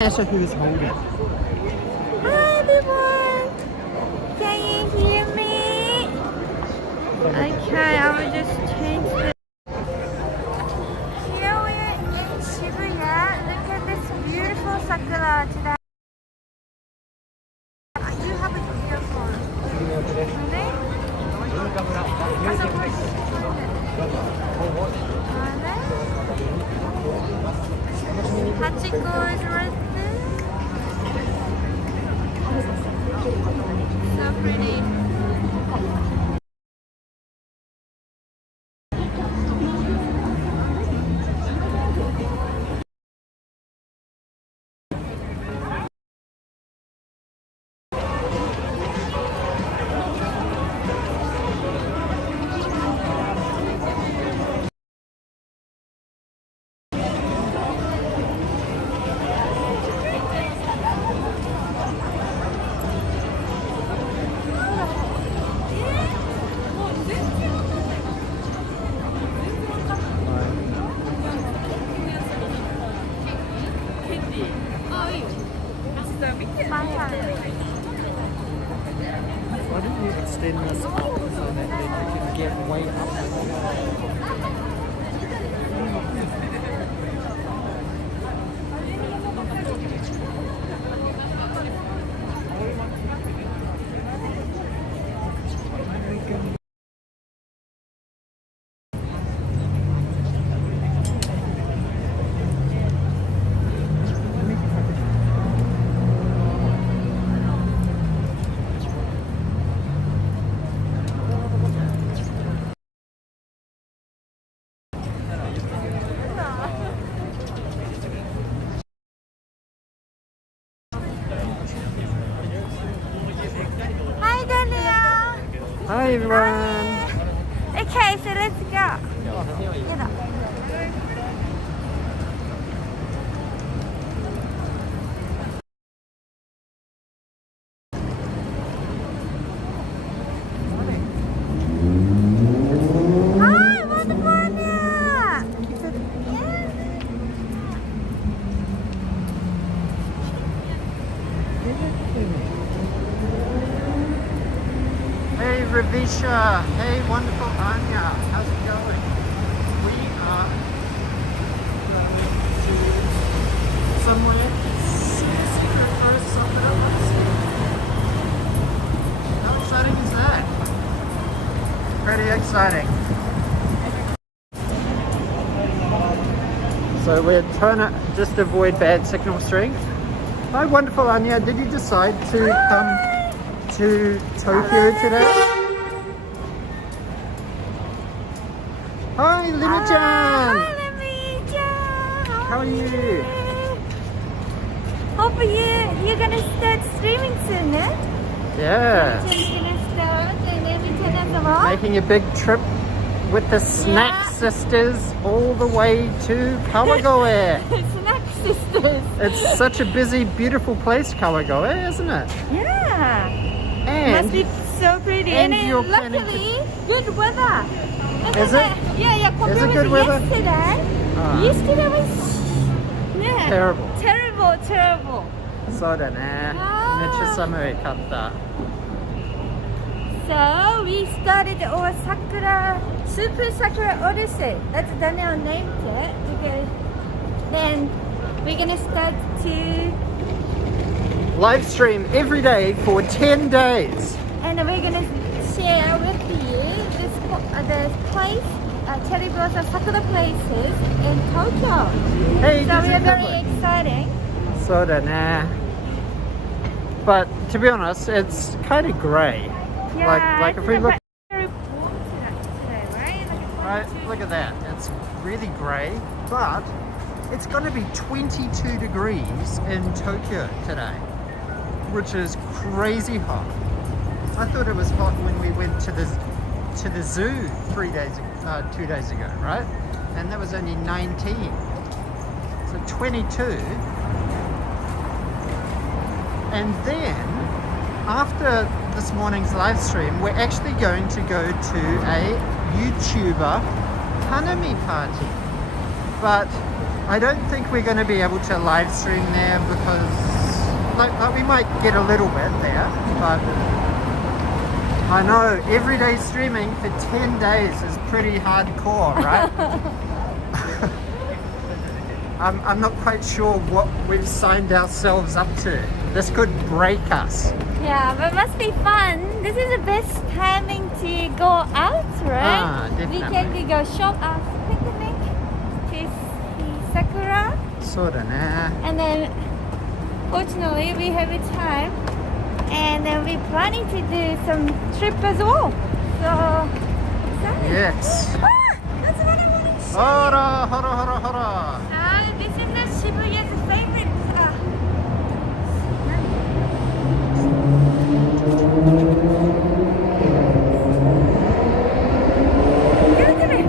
Asher who's holding. Hi everyone! Can you hear me? Okay, I will just change the... Here we are in Shibuya. Look at this beautiful sakura today. You have an earphone. Really? Hachiko is right there. So pretty. Why don't you extend this up so that then you can get way up? Hi everyone! Okay, so let's go. Hi, wonderful! Hey Ravisha! Hey wonderful Anya! How's it going? We are going to somewhere seriously for the first Sakura Odyssey. How exciting is that? Pretty exciting. So we're trying to just avoid bad signal strength. Hi wonderful Anya, did you decide to come to Tokyo today? Hi Limmy-chan! Hi Limmy-chan! How are you? Hope you're gonna start streaming soon, eh? Yeah. Limmy-chan's gonna start and Limmy-chan as well. Making a big trip with the Snack Sisters all the way to Kawagoe. Snack Sisters. It's such a busy, beautiful place, Kawagoe, isn't it? Yeah. And must be so pretty. and And you're luckily, good weather. Is it? Yeah, compared Is it with good weather? yesterday. Ah. Yesterday was Terrible. Terrible. そうだね。めっちゃ寒かった。 So we started our Super Sakura Odyssey. That's Daniel named it. Because then we're gonna start to Live stream every day for 10 days. and we're gonna share with you the place, cherry blossom sakura places in Tokyo. Hey, So we are Disney very Public. exciting. そうだね. But to be honest, it's kind of grey. Like if we look, very warm today, right? right, look at that. It's really grey, but it's going to be 22 degrees in Tokyo today, which is crazy hot. I thought it was hot when we went to the zoo 2 days ago, right? And that was only 19. So 22. And then after this morning's live stream, we're actually going to go to a YouTuber Hanami party. But I don't think we're going to be able to live stream there because like we might get a little bit there, but I know everyday streaming for 10 days is pretty hardcore, right? I'm not quite sure what we've signed ourselves up to. This could break us. Yeah, but it must be fun. This is the best timing to go out, right? Ah, definitely. Weekend we go shop, picnic, to see Sakura. And then, fortunately, we have a time. And then we're planning to do some trip as well. So, excited. Yes. Ah, that's what I wanted to show. Hora. This is the Shibuya's favorite. Give it to me.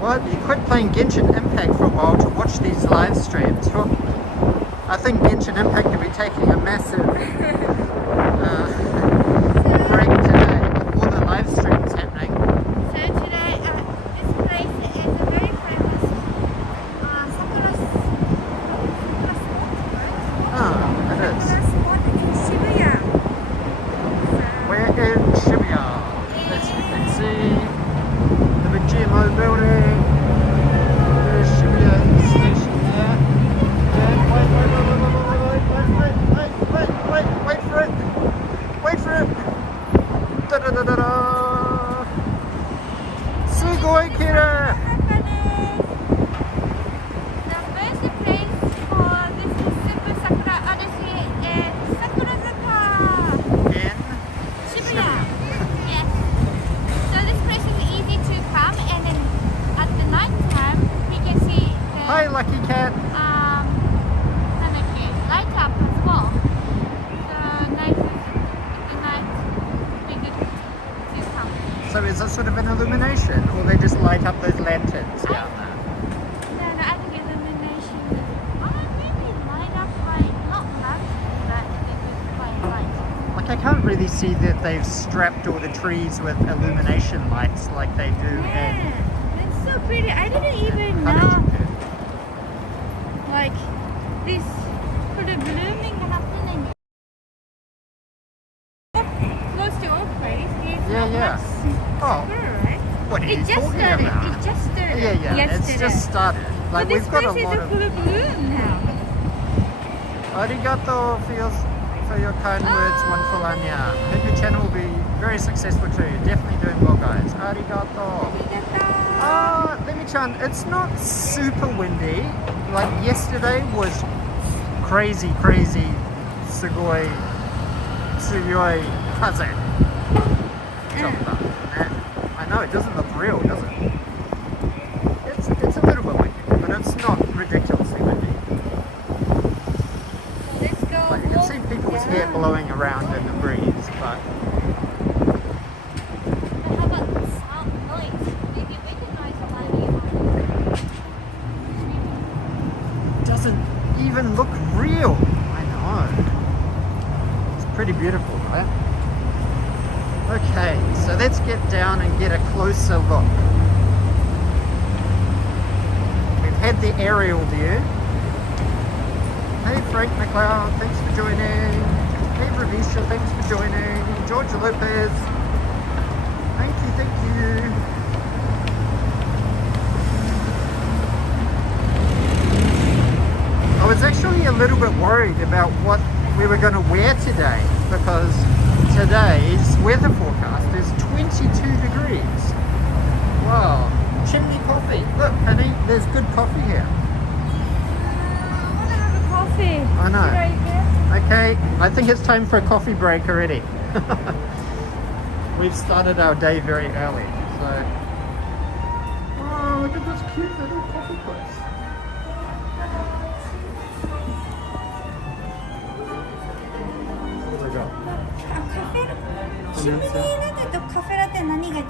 What? You quit playing Genshin Impact for a while to watch these live streams. I think Genshin Impact will be taking a massive break today with all the live streams happening. So today, this place is a very famous Sakura spot, right? Ah, it is. Sakura spot in Shibuya. We're in Shibuya. As you can see, the big GMO building. There's Shibuya station there. And wait for it. Wait for it. Da da da da da. Sugoi kira. The first place for this Super Sakura Odyssey is Sakura In Shibuya. Yes. So this place is easy to come, and then at the night time we can see the Hi, Lucky Cat. light up as well. So night, at the night we good to come. So is this sort of an illumination, or they just light up those lanterns down there? No, I think illumination. Maybe light up like not lanterns, but it was quite light. Like I can't really see that they've strapped all the trees with illumination lights like they do in Yeah, it's so pretty. I didn't even know Harajuku. like this sort of blooming happening close to our place. It's Yeah, not yeah. much Oh, Sakura, right? what are you It just talking started. about? It just started. Yeah, Yesterday. it's just started. Like But this we've got a place lot is of. full of bloom now. Arigato for your kind words, wonderful Anya. Hope your channel will be very successful too. Definitely doing well, guys. Arigato. Lemi-chan, it's not super windy. Like yesterday was crazy, sugoi kaze. I know, it doesn't look real, does it? It's a little bit windy, but it's not ridiculously windy. Let's go. Like you can see people's hair blowing around in the breeze, but How about sound noise? Maybe recognize the it doesn't even look real. I know. It's pretty beautiful, right? Okay, so let's get down and get a closer look. We've had the aerial view. Hey Frank McLeod, thanks for joining. Hey Ravisha, thanks for joining. George Lopez, thank you. I was actually a little bit worried about what we were going to wear today, because today's weather forecast is 22 degrees. Wow. Chimney coffee. Look, honey, there's good coffee here. I want to have a coffee. I know. Should I get? Okay, I think it's time for a coffee break already. We've started our day very early, so. Oh, look at this cute little coffee place. What do we got? チムニーラテとカフェラテ何が違う？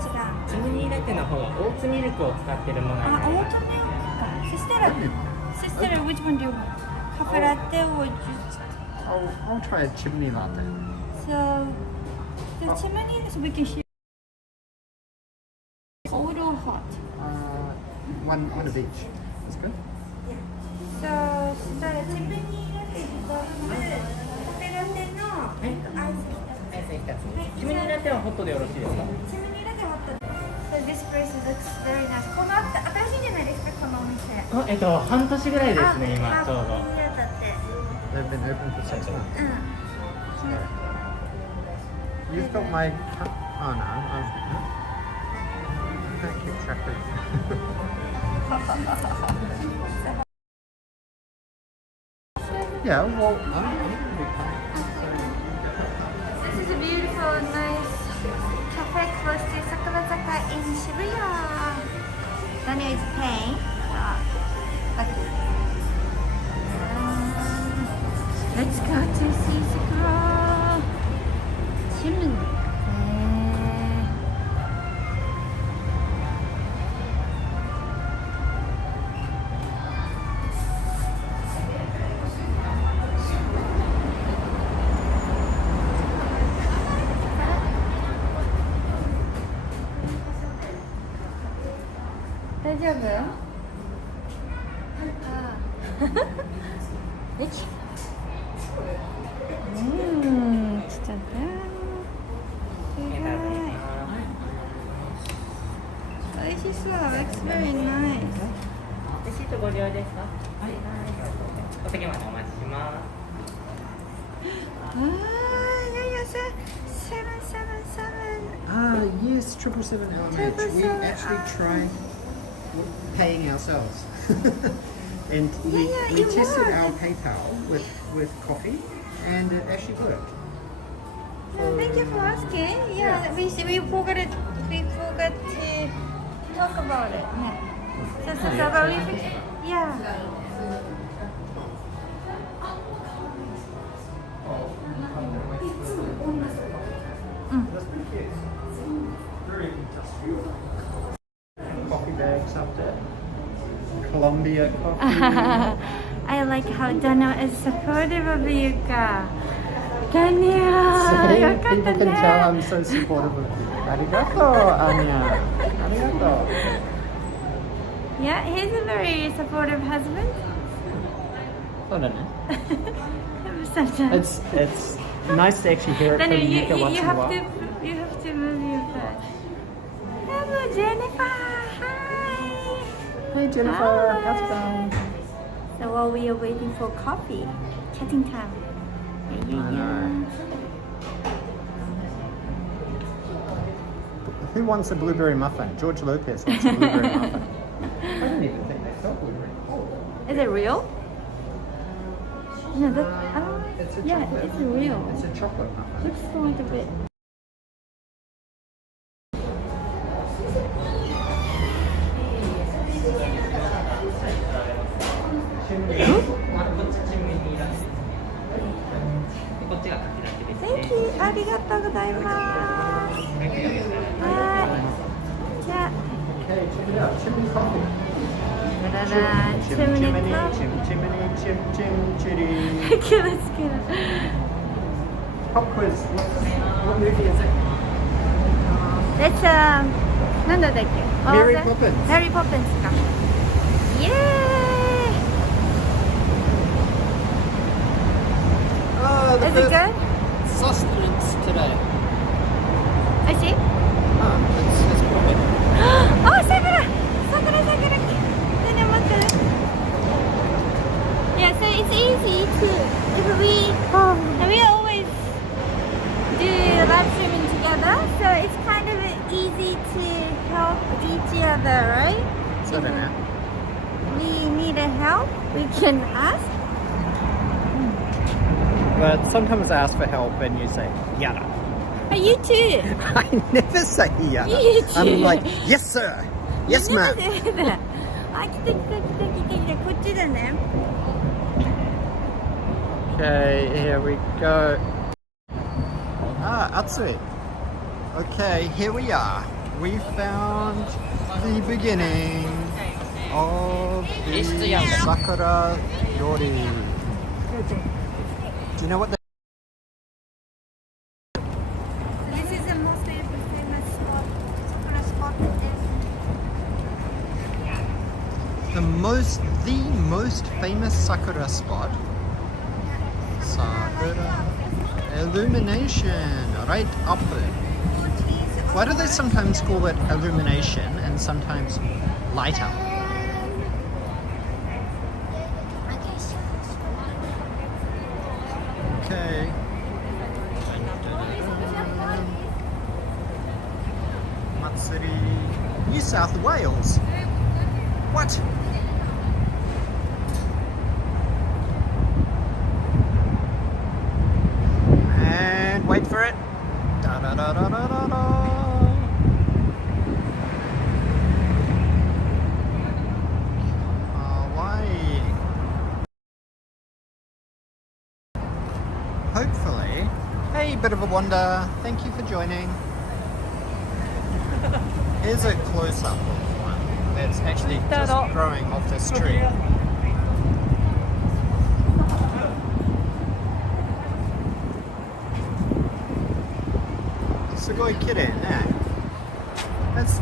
チムニーラテの方はオーツミルクを使っているものになります。オートミルクか。そしたら which one do you want? カフェラテ or just I'll try a chimney latte. so the chimney so we can share cold or hot? the beach. That's good. So, そしたらチムニーラテとカフェラテのアイスアイス2つ。チムニーラテはホットでよろしいですか？チムニーラテホットで。So this place looks very nice. この新しいんじゃないですか、このお店。半年ぐらいですね、今ちょうど。They've been open for 6 months. You've got my. Oh no, I can't keep track of. Yeah, well, This is a beautiful, nice cafe close to Sakura Sakura in Shibuya. Daniel is paying. Let's go to see Sakura. Shimun. Looks very nice. レシートご利用ですか？はい。お席までお待ちします。Yes, 777 LMH. We actually tried paying ourselves. And we tested our PayPal with coffee and it actually worked. Thank you for asking. Yeah, we forgot it. We forgot to talk about it. So yeah. Coffee bags up there. Columbia coffee. I like how Daniel is supportive of Yuka. Daniel! People can tell I'm so supportive of you. Arigato, Anya. Arigato. Yeah, he's a very supportive husband. I don't know. Sometimes. It's nice to actually hear it from Daniel, Yuka once in a while. you have to move your foot. Hello, Jennifer. Hi. Hey Jennifer, Hi. how's it going? So while we are waiting for coffee, chatting time. I know. Who wants a blueberry muffin? George Lopez wants a blueberry muffin. I didn't even think they felt blueberry. Is it real? No, It's a yeah, chocolate. it's real. It's a chocolate muffin. Looks like a bit. Thank you. ありがとうございます。はい。じゃあ。 Okay, check it out. Chimney coffee. だだだ。チムニーカフェ。 Chimney. キューですけど。 Pop quiz. What movie is it? Let's なんだっけ? Mary Poppins. Mary Poppins か。イエーイ。 Oh, the Is it first good? sustenance today. I see. Oh, it's perfect. Oh, Sakura! Sakura! Yeah, so it's easy to, if we always do live streaming together, so it's kind of easy to help each other, right? So I don't know. We need a help, we can ask. But sometimes I ask for help and you say, yada. Oh, you too. I never say yada. You too. I'm like, yes sir. Yes ma'am. あ、来た来た来た来た来た、こっちだね。 Okay, here we go. Atsui. Okay, here we are. We found the beginning of the Sakura Yori. Do you know what This is the most famous spot, Sakura spot. most famous sakura spot. Sakura illumination, right up. Why do they sometimes call it illumination and sometimes light up? Okay. Matsuri, New South Wales. What? And wait for it. Da da da da da da da. Hawaii. Hopefully. Hey, bit of a wander. Thank you for joining. Here's a close-up of one that's actually just growing off this tree. Sugoi Kiren, eh? That's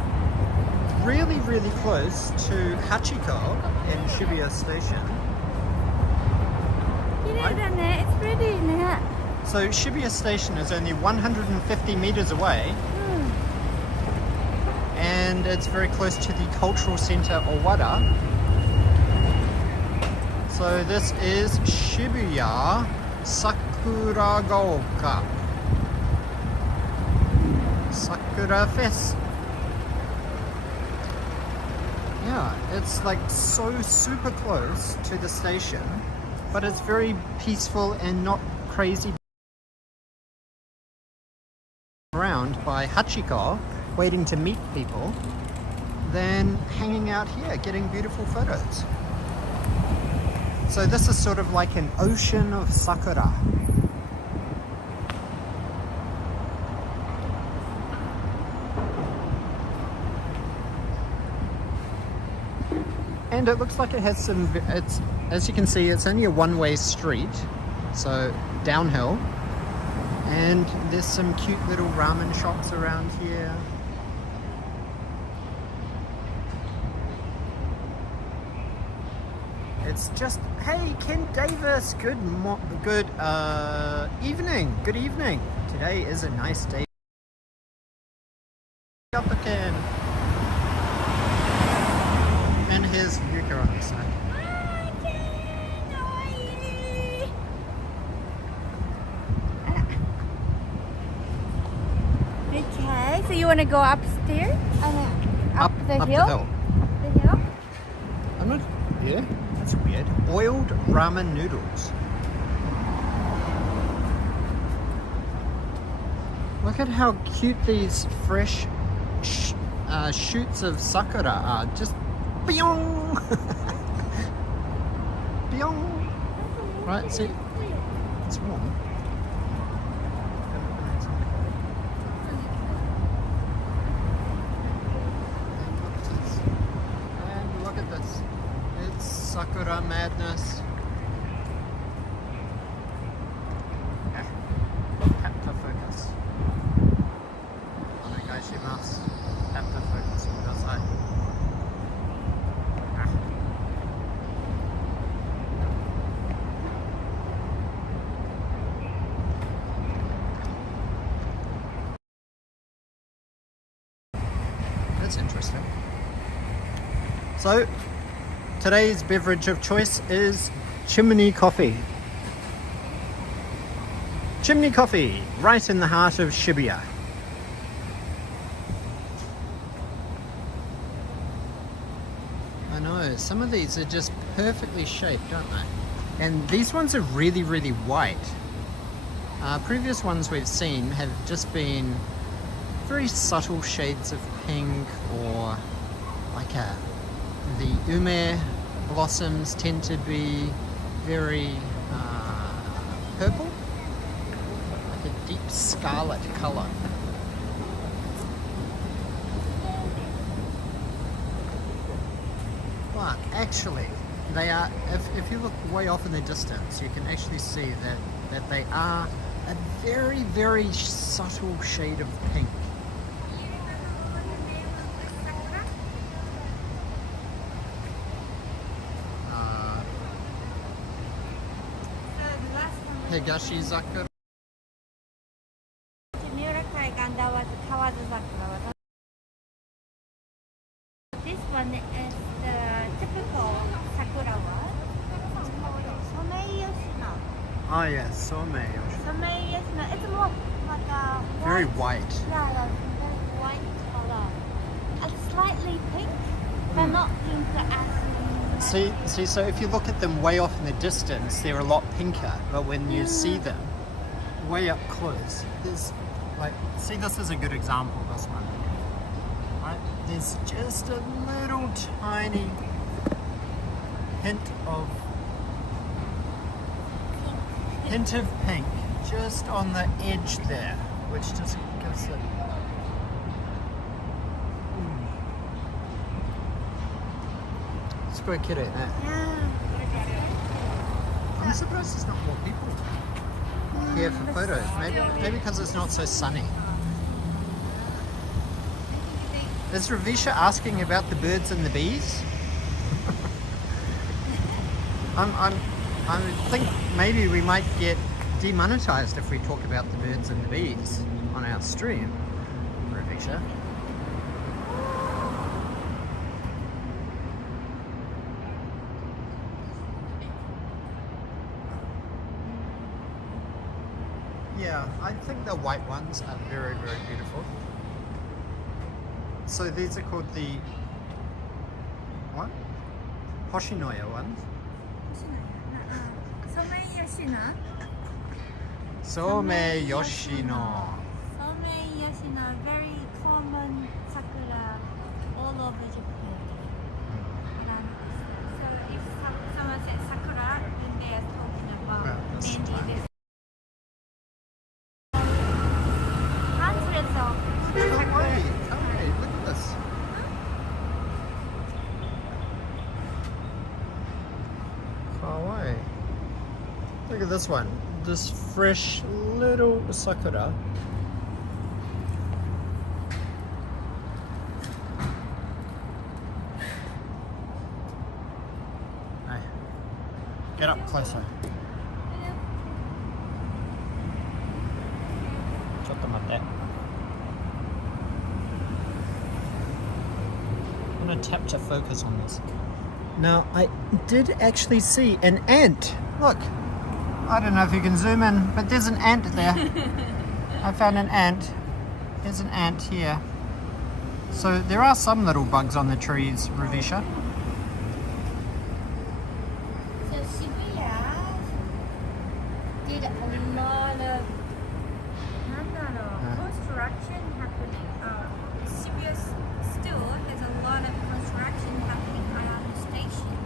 really, really close to Hachiko in Shibuya Station. Right? It's pretty, né? So Shibuya Station is only 150 meters away. And it's very close to the cultural center Owada. So this is Shibuya Sakura Gaoka. Sakura Fest. Yeah, it's like so super close to the station, but it's very peaceful and not crazy around by Hachiko waiting to meet people than hanging out here getting beautiful photos. So this is sort of like an ocean of sakura. And it looks like it has some, it's, as you can see, it's only a one-way street, so downhill. And there's some cute little ramen shops around here. It's just, hey, Ken Davis, good evening. Good evening. Today is a nice day. Up again. And here's Yuka on the side. Hi, Ken! How are you? Okay, so you want to go upstairs? Up the hill? The hill? I'm not, yeah. That's weird. Oiled ramen noodles. Look at how cute these fresh shoots of sakura are. Just byong! Byong! Right, see? It's warm. And look at this. It's Sakura madness. Tap to focus. Onegaishimasu. Tap to focus kudasai. That's interesting. So, today's beverage of choice is chimney coffee. Chimney coffee, right in the heart of Shibuya. I know, some of these are just perfectly shaped, aren't they? And these ones are really, really white. Previous ones we've seen have just been very subtle shades of pink, or like the ume blossoms tend to be very purple, like a deep scarlet color. But actually, they are, if you look way off in the distance, you can actually see that they are a very, very subtle shade of pink. Higashi Sakura. Murakai Ganda was Kawazu Sakura. This one is the typical Sakura one. Somei-yoshino. Oh yeah, Somei-yoshino. Somei-yoshino. It's more like a Very white. Yeah, like very white color. It's slightly pink, but not pink as. See, so if you look at them way off in the distance, they're a lot pinker. But when you see them way up close, there's like, see, this is a good example. This one, right? There's just a little tiny hint of pink just on the edge there, which just gives it. It's quite cute, isn't it? Yeah. I'm surprised there's not more people here for photos. Maybe because it's not so sunny. Is Ravisha asking about the birds and the bees? I think maybe we might get demonetized if we talk about the birds and the bees on our stream, Ravisha. Yeah, I think the white ones are very, very beautiful. So these are called the what? Hoshinoya ones. Somei-yoshino. Somei-yoshino. Somei-yoshino, very common sakura all over Japan. So if someone says sakura, then they are talking about mainly this. Hundreds of sakura. Hey, look at this. Kawaii. Look at this one. This fresh little sakura. Hey, get up closer. I'm gonna tap to focus on this. Now, I did actually see an ant. Look, I don't know if you can zoom in, but there's an ant there. I found an ant. There's an ant here. So there are some little bugs on the trees, Ravisha. So Shibuya did a lot of construction happening. Shibuya still has a lot of construction happening around the station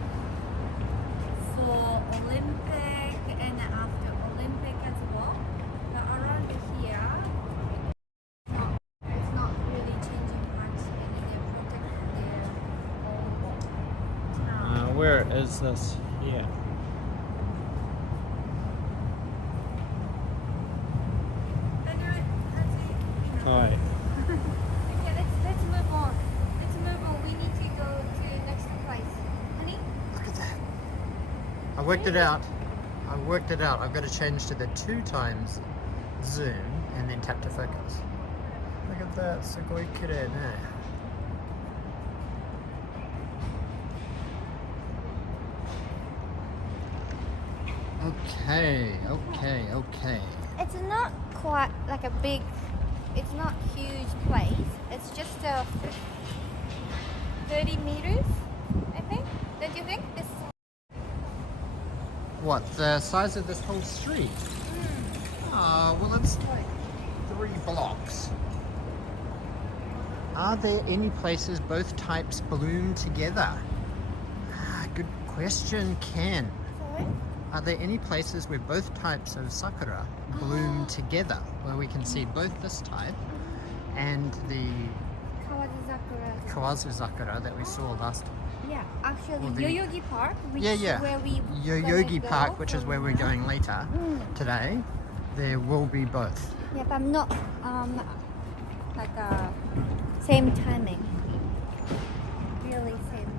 for Olympic and after Olympic as well. But around here, it's not really changing much, and they're protecting their whole town. Where is this? Here. Anyway, that's it. Alright. Okay, let's move on. Let's move on. We need to go to next place. Honey? Look at that. I worked it out. I've got to change to the 2x zoom and then tap to focus. Look at that. Sugoi kirei ne. Okay. It's not quite like a big, it's not huge place. It's just 30 meters, I think. Don't you think? This. What, the size of this whole street? Well, it's like 3 blocks. Are there any places both types bloom together? Good question, Ken. Sorry? Are there any places where both types of sakura bloom together, where we can see both this type and the Kawazu Sakura that we saw last time? Yeah, actually, Or the- Yoyogi Park, which is Yeah. where we Yoyogi gonna Park, go which is from where we're now. going later today, there will be both. Yeah, but not like same timing. Really same.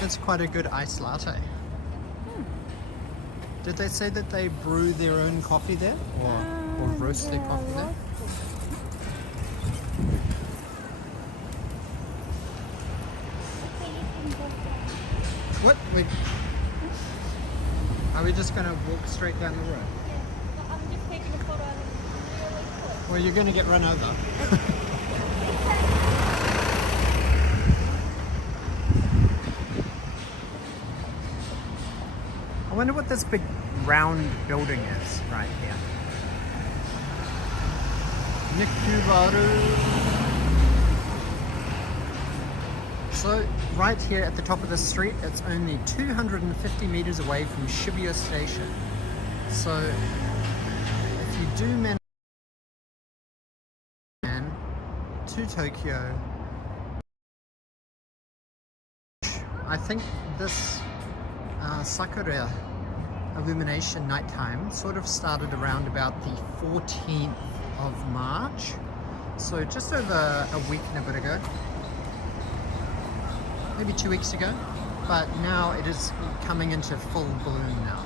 That's quite a good iced latte. Did they say that they brew their own coffee there? Or roast their coffee there? What? Are we just going to walk straight down the road? Yeah, I'm just taking a photo and really quick. Well, you're going to get run over. I wonder what this big round building is right here. Nikubaru. So right here at the top of the street, it's only 250 meters away from Shibuya station. So if you do manage to Tokyo, I think this Sakura illumination nighttime sort of started around about the 14th of March. So just over a week and a bit ago. Maybe 2 weeks ago, but now it is coming into full bloom now.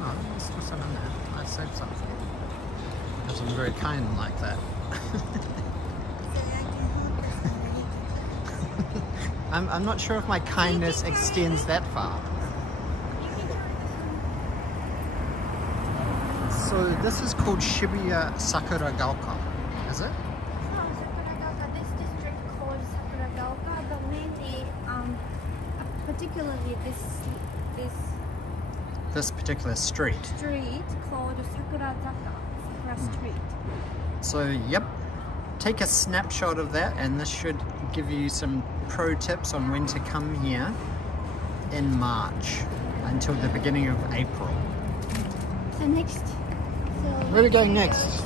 Oh, there's still some in there. I saved some for you. Because I'm very kind like that. I'm not sure if my kindness extends that far. So this is called Shibuya Sakura Gaoka, is it? No, Sakura Gaoka. This district called Sakura Gaoka, but mainly, particularly This particular street. street called Sakura Street. So yep, take a snapshot of that, and this should give you some pro tips on when to come here in March until the beginning of April. So next. Where are we going next?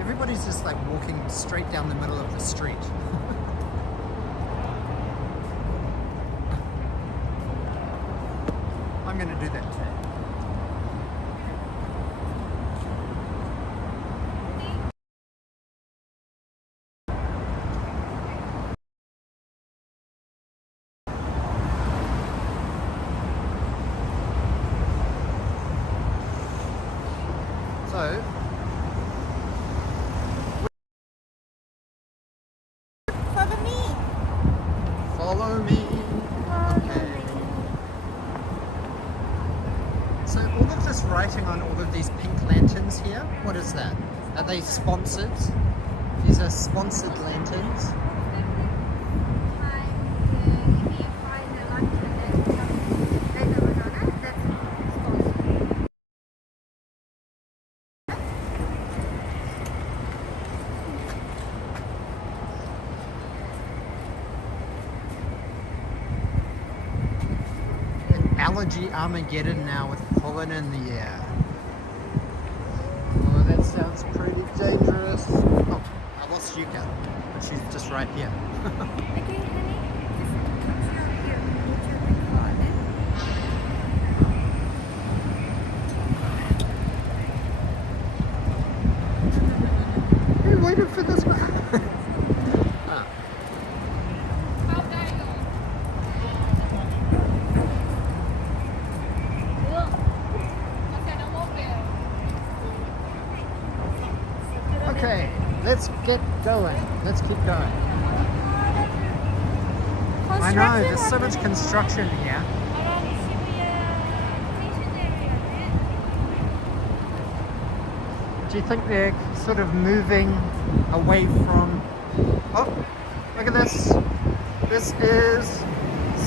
Everybody's just like walking straight down the middle of the street. I'm going to do that too. So, Follow me. follow me. Okay. So all of this writing on all of these pink lanterns here, what is that? Are they sponsored? These are sponsored lanterns. Allergy Armageddon now with pollen in the air. Oh, that sounds pretty dangerous. Oh, I lost Yuka, but she's just right here. Okay, honey. Just come down here. Hey, waiting for this one. Ah. Okay, let's get going. Let's keep going. I know, there's so much construction here. Do you think they're sort of moving away from... Oh, look at this. This is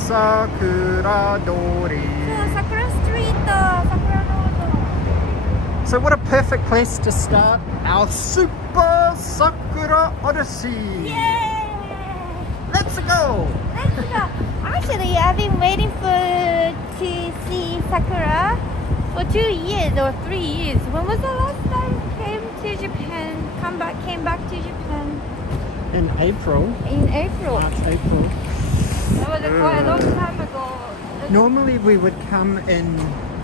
Sakura Dori. Sakura Street, Sakura Road. So what a perfect place to start our Super Sakura Odyssey. Yay! Let's go! Let's go. Actually, I've been waiting to see Sakura for 2 years or 3 years. When was the last time came to Japan? Came back to Japan In April. in April. March, April. That was a quite a long time ago. Normally we would come in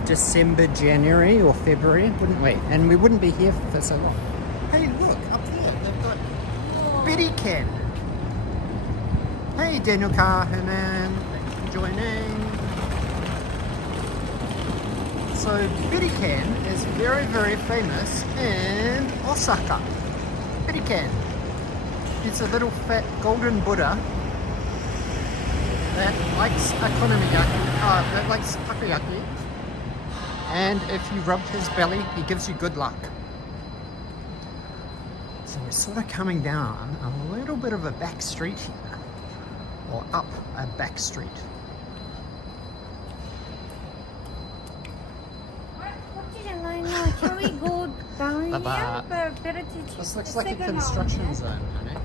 December, January or February, wouldn't we? And we wouldn't be here for so long. Hey, look, up there, they've got Betty Can. Hey, Daniel Carhanan, thanks for joining. So, Betty Can is very, very famous in Osaka. Betty Can. It's a little fat golden Buddha that likes that likes takoyaki. And if you rub his belly, he gives you good luck. So we're sort of coming down a little bit of a back street here, or up a back street. Can we go down here? This looks like a construction zone, honey.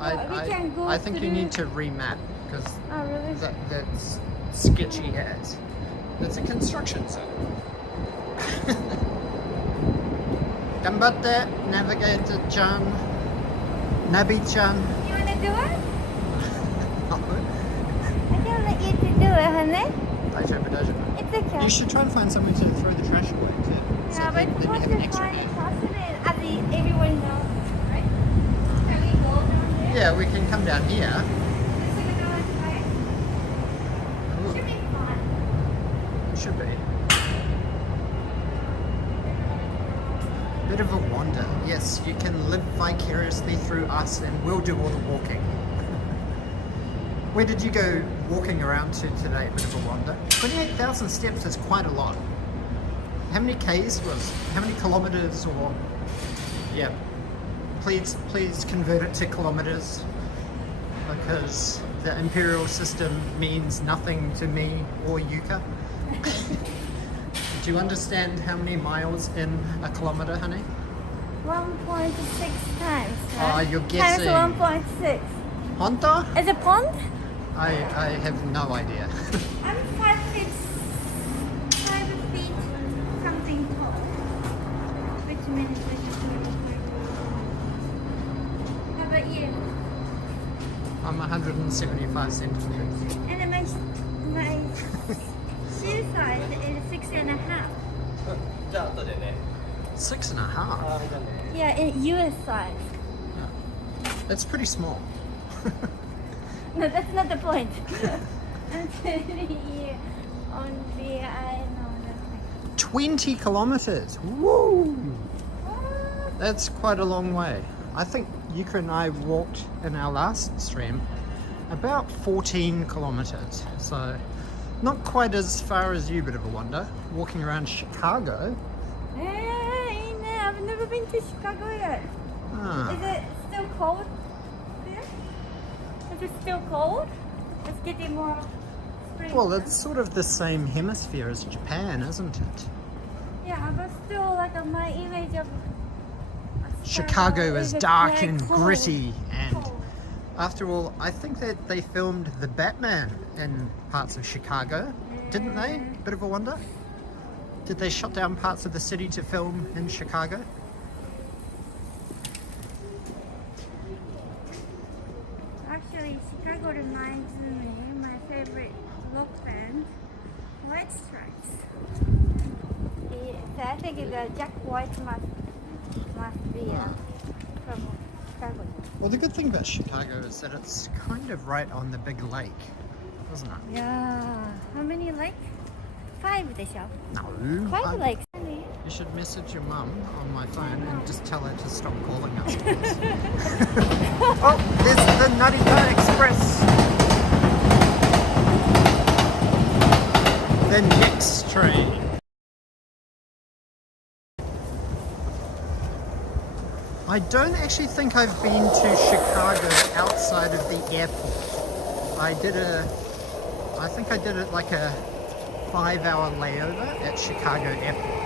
I think you need to remap because that's sketchy as. It's a construction zone. Ganbatte, Navigator-chan, Nabi-chan. You want to do it? I can let you to do it, honey. It's okay. You should try and find somewhere to throw the trash away too. So Yeah, but then you have an it's extra fine. bag. As everyone knows, right? Can we go down there? Yeah, we can come down here. Just like another time? Should be fun. Should be. Bit of a wander. Yes, you can live vicariously through us and we'll do all the walking. Where did you go walking around to today? Bit of a wander. 28,000 steps is quite a lot. How many Ks how many kilometers or, yeah, please convert it to kilometers because the imperial system means nothing to me or Yuka. Do you understand how many miles in a kilometer, honey? 1.6 times. Oh, you're guessing. Times 1.6. Honta? Is it pond? I have no idea. I'm 5 feet something tall. Which means how about you? I'm 175 centimeters. And then my shoe size is 6.5. じゃあ後でね。 6.5. Yeah, in US size. That's pretty small. No, that's not the point. I'm telling you, only I know nothing. 20 kilometers. Woo! That's quite a long way. I think Yuka and I walked in our last stream about 14 kilometers. So not quite as far as you, bit of a wonder. Walking around Chicago. I've never been to Chicago yet. Ah. Is it still cold there? Is it still cold? It's getting more spring. Well, it's sort of the same hemisphere as Japan, isn't it? Yeah, but still, like my image of Chicago is dark and cold. gritty, and Cold. after all, I think that they filmed the Batman in parts of Chicago, didn't they? Bit of a wonder. Did they shut down parts of the city to film in Chicago? Actually, Chicago reminds me my favorite rock band, White Stripes. So I think Jack White must be from Chicago. Well, the good thing about Chicago is that it's kind of right on the big lake, isn't it? Yeah. How many lakes? 5 でしょ? No. 5 lakes. You should message your mum on my phone and just tell her to stop calling us. Oh, there's the Narita Express. The next train. I don't actually think I've been to Chicago outside of the airport. I think I did it like a 5-hour layover at Chicago Airport.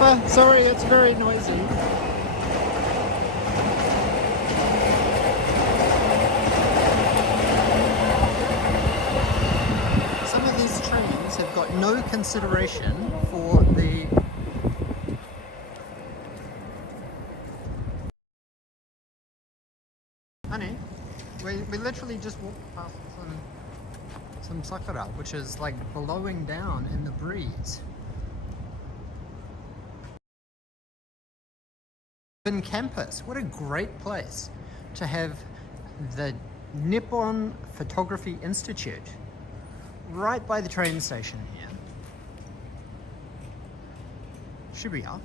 Papa. Sorry, it's very noisy. Some of these trains have got no consideration for the honey. We literally just walked past some sakura, which is like blowing down in the breeze. In campus, what a great place to have the Nippon Photography Institute right by the train station here. Shibuya.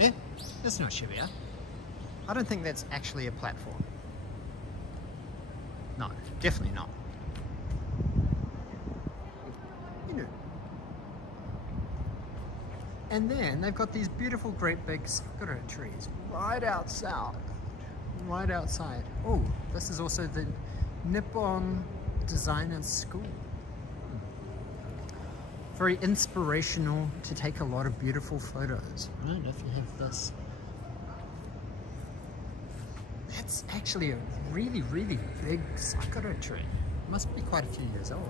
Eh? That's not Shibuya. I don't think that's actually a platform. No, definitely not. You know. And then they've got these beautiful great big sakura trees right outside. Right outside. Oh, this is also the Nippon Designers School. Very inspirational to take a lot of beautiful photos. Right, if you have this. That's actually a really, really big sakura tree. Must be quite a few years old.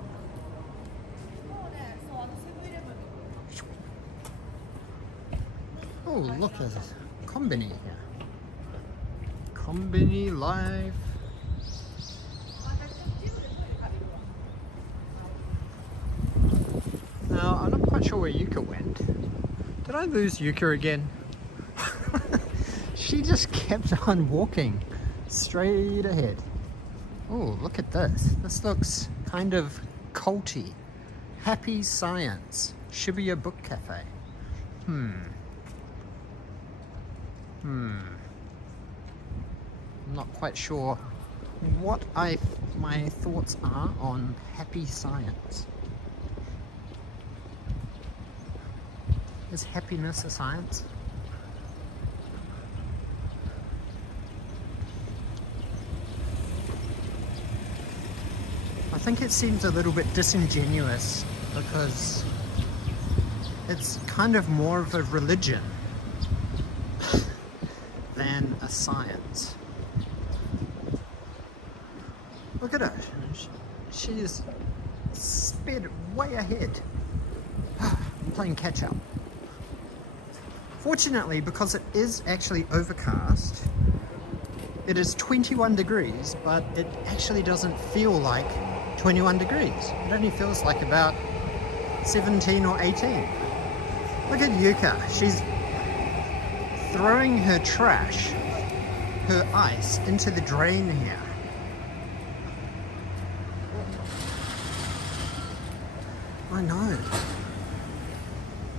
Oh, look, there's a Konbini here. Konbini Live. Now, I'm not quite sure where Yuka went. Did I lose Yuka again? She just kept on walking straight ahead. Oh, look at this. This looks kind of culty. Happy Science. Shibuya Book Cafe. I'm not quite sure what my thoughts are on Happy Science. Is happiness a science? I think it seems a little bit disingenuous because it's kind of more of a religion than a science. Look at her. She is sped way ahead. I'm playing catch up. Fortunately, because it is actually overcast, it is 21 degrees, but it actually doesn't feel like 21 degrees. It only feels like about 17 or 18. Look at Yuka. She's throwing her trash, her ice, into the drain here. I know.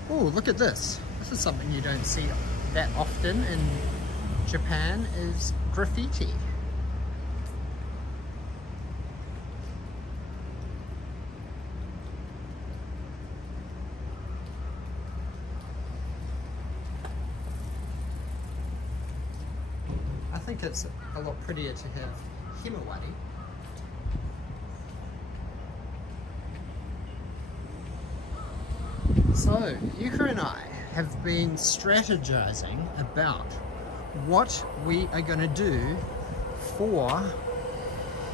Oh, look at this. This is something you don't see that often in Japan, is graffiti. I think it's a lot prettier to have himawari. So, Yuka and I have been strategizing about what we are going to do for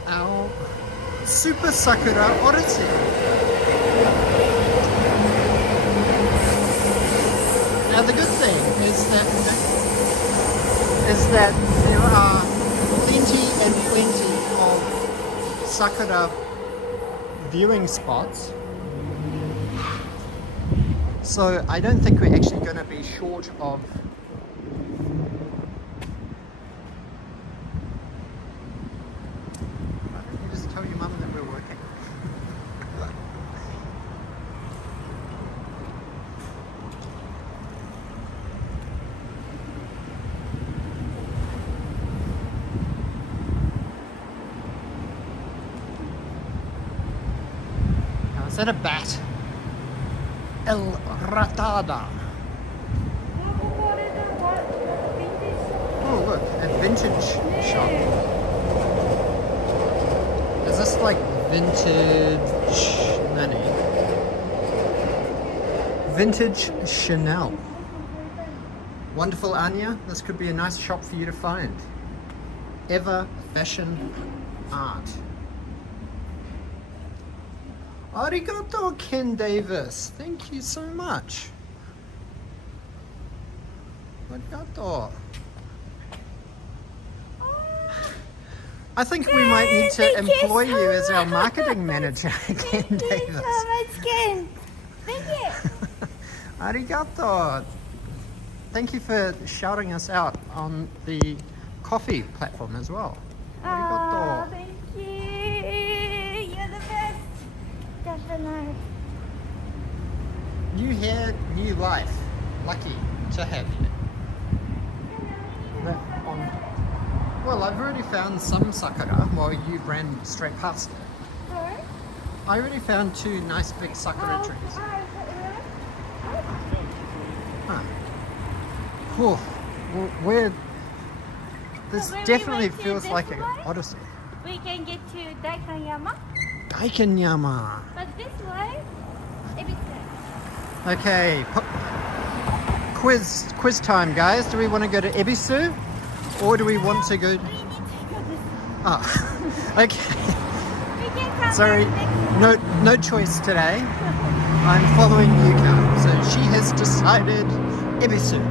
our Super Sakura Odyssey. Now the good thing is that there are plenty and plenty of Sakura viewing spots. So I don't think we're actually going to be short of why don't you just tell your mum that we're working? Now, is that a bat? El Ratada. Oh look, a vintage shop. Is this like vintage money? Vintage Chanel. Wonderful, Anya. This could be a nice shop for you to find. Ever Fashion Art. Arigato, Ken Davis. Thank you so much. Arigato. I think we might need to employ you as our marketing manager, Ken Davis. Thank you so much, Ken. Thank you. Arigato. Thank you for shouting us out on the coffee platform as well. Arigato. Thank you. You're the best. Definitely. New hair, new life. Lucky to have you. Well, I've already found some sakura while you ran straight past it. Sorry? I already found 2 nice big sakura trees. Huh. Whew. Well, this So when we definitely went to feels this like an way? odyssey. We can get to Daikanyama, Daikanyama. but this way, Ebisu. Okay, quiz time, guys. Do we want to go to Ebisu, or do we want to go? We need to go this way. Oh, okay. We can come Sorry, back next no choice today. I'm following Yuka, so she has decided Ebisu.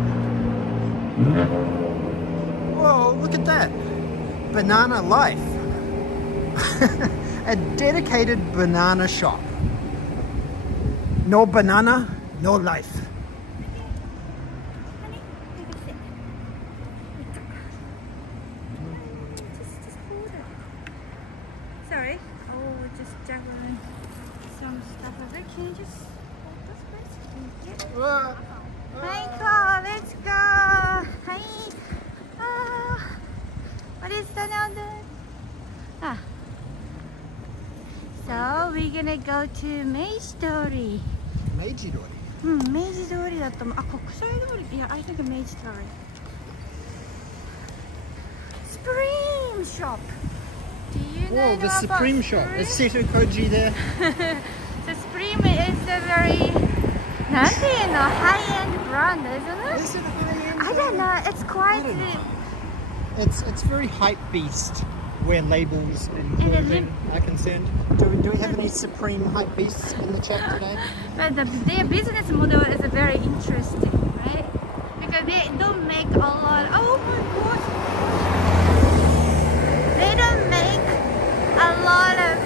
Whoa, look at that. Banana Life. A dedicated banana shop. No banana, no life. Honey, take a sit. Just hold it. Sorry. Oh, just juggling some stuff over there. Can you just hold this, please? Thank you. Hi, Cole. Let's go. Hi. What is that now? So we're gonna go to Meiji-dori. Meiji-dori. 明治通りだと思う。あ、国際通り。いや、I think 明治通り。Supreme shop. Do you know Whoa, the about Supreme shop. Is Seto Koji there? The Supreme is a very なんていうの high-end brand, isn't it? Is it high-end? I don't know. It's quite. I don't know. It's very hype beast where labels and And the clothing are concerned. Do we have any Supreme hype beasts in the chat today? But their business model is very interesting, right? Because they don't make a lot. Oh my gosh! They don't make a lot of.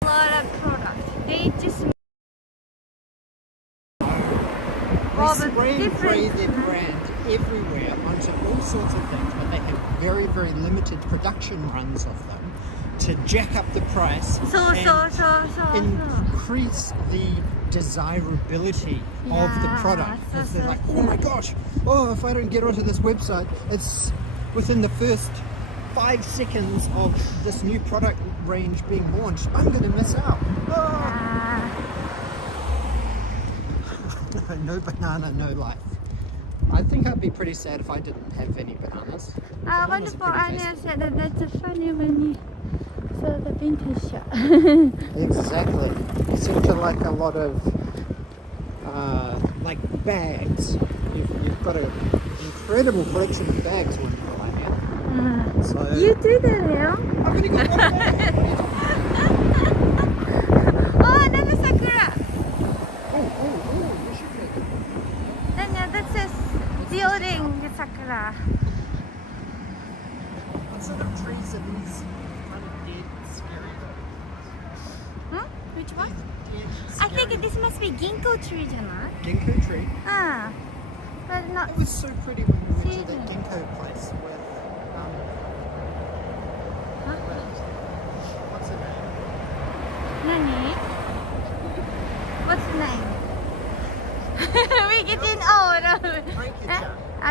Product. They just. They spray and pray their brand everywhere onto all sorts of things, but they have very, very limited production runs of them to jack up the price and increase the desirability of the product. Because they're like, oh my gosh, if I don't get onto this website, it's within the first 5 seconds of this new product range being launched, I'm going to miss out. No banana, no life. I think I'd be pretty sad if I didn't have any bananas. Wonderful. Anya said that that's a funny when you saw the vintage shop. Exactly. You seem to like a lot of like bags. You've got an incredible collection of bags, wonderful Anya. So You do that now? I've only got one bag. Oh, another sakura. You should do. Then that says building the sakura. What sort of trees are these kind of dead, scary ones? Which one? Dead, I scary- think this must be ginkgo tree, じゃない? Ginkgo tree. But not. It was so pretty when we went to See that them. ginkgo place with what's her name? Nani? What's the name? We're getting old.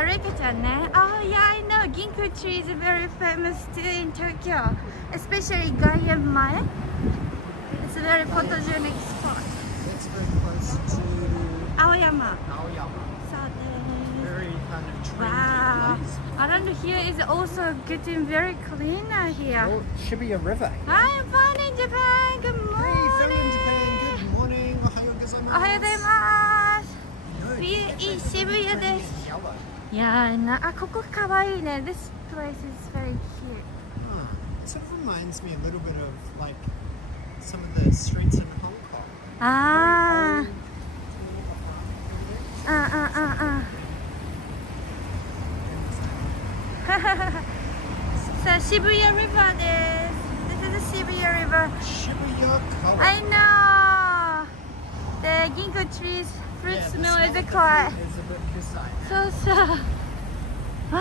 Rika-chan, ne? Oh yeah, I know. Ginkgo tree is very famous too in Tokyo, especially Gaienmae. It's a very photogenic spot. That's very close to Aoyama. Aoyama. So Very kind of trendy wow. place. I don't around here is also getting very clean here. Oh, Shibuya River. I'm fine in Japan. Good Hey, morning. fellow in Japan. Good morning. Ohayo gozaimasu. おはようございます。 No, We it's in really Shibuya pretty で and す。 yellow. いやーな、あ、ここかわいいね。This place is very cute. Huh. It sort of reminds me a little bit of like some of the streets in Hong Kong. あ Very old, ー、あさあ、渋谷 River です。This is Shibuya River. Shibuya color. I know. The ginkgo trees fruit Yeah, the smell smell is of the quite. fruit is a bit kusai. そうそう。あ、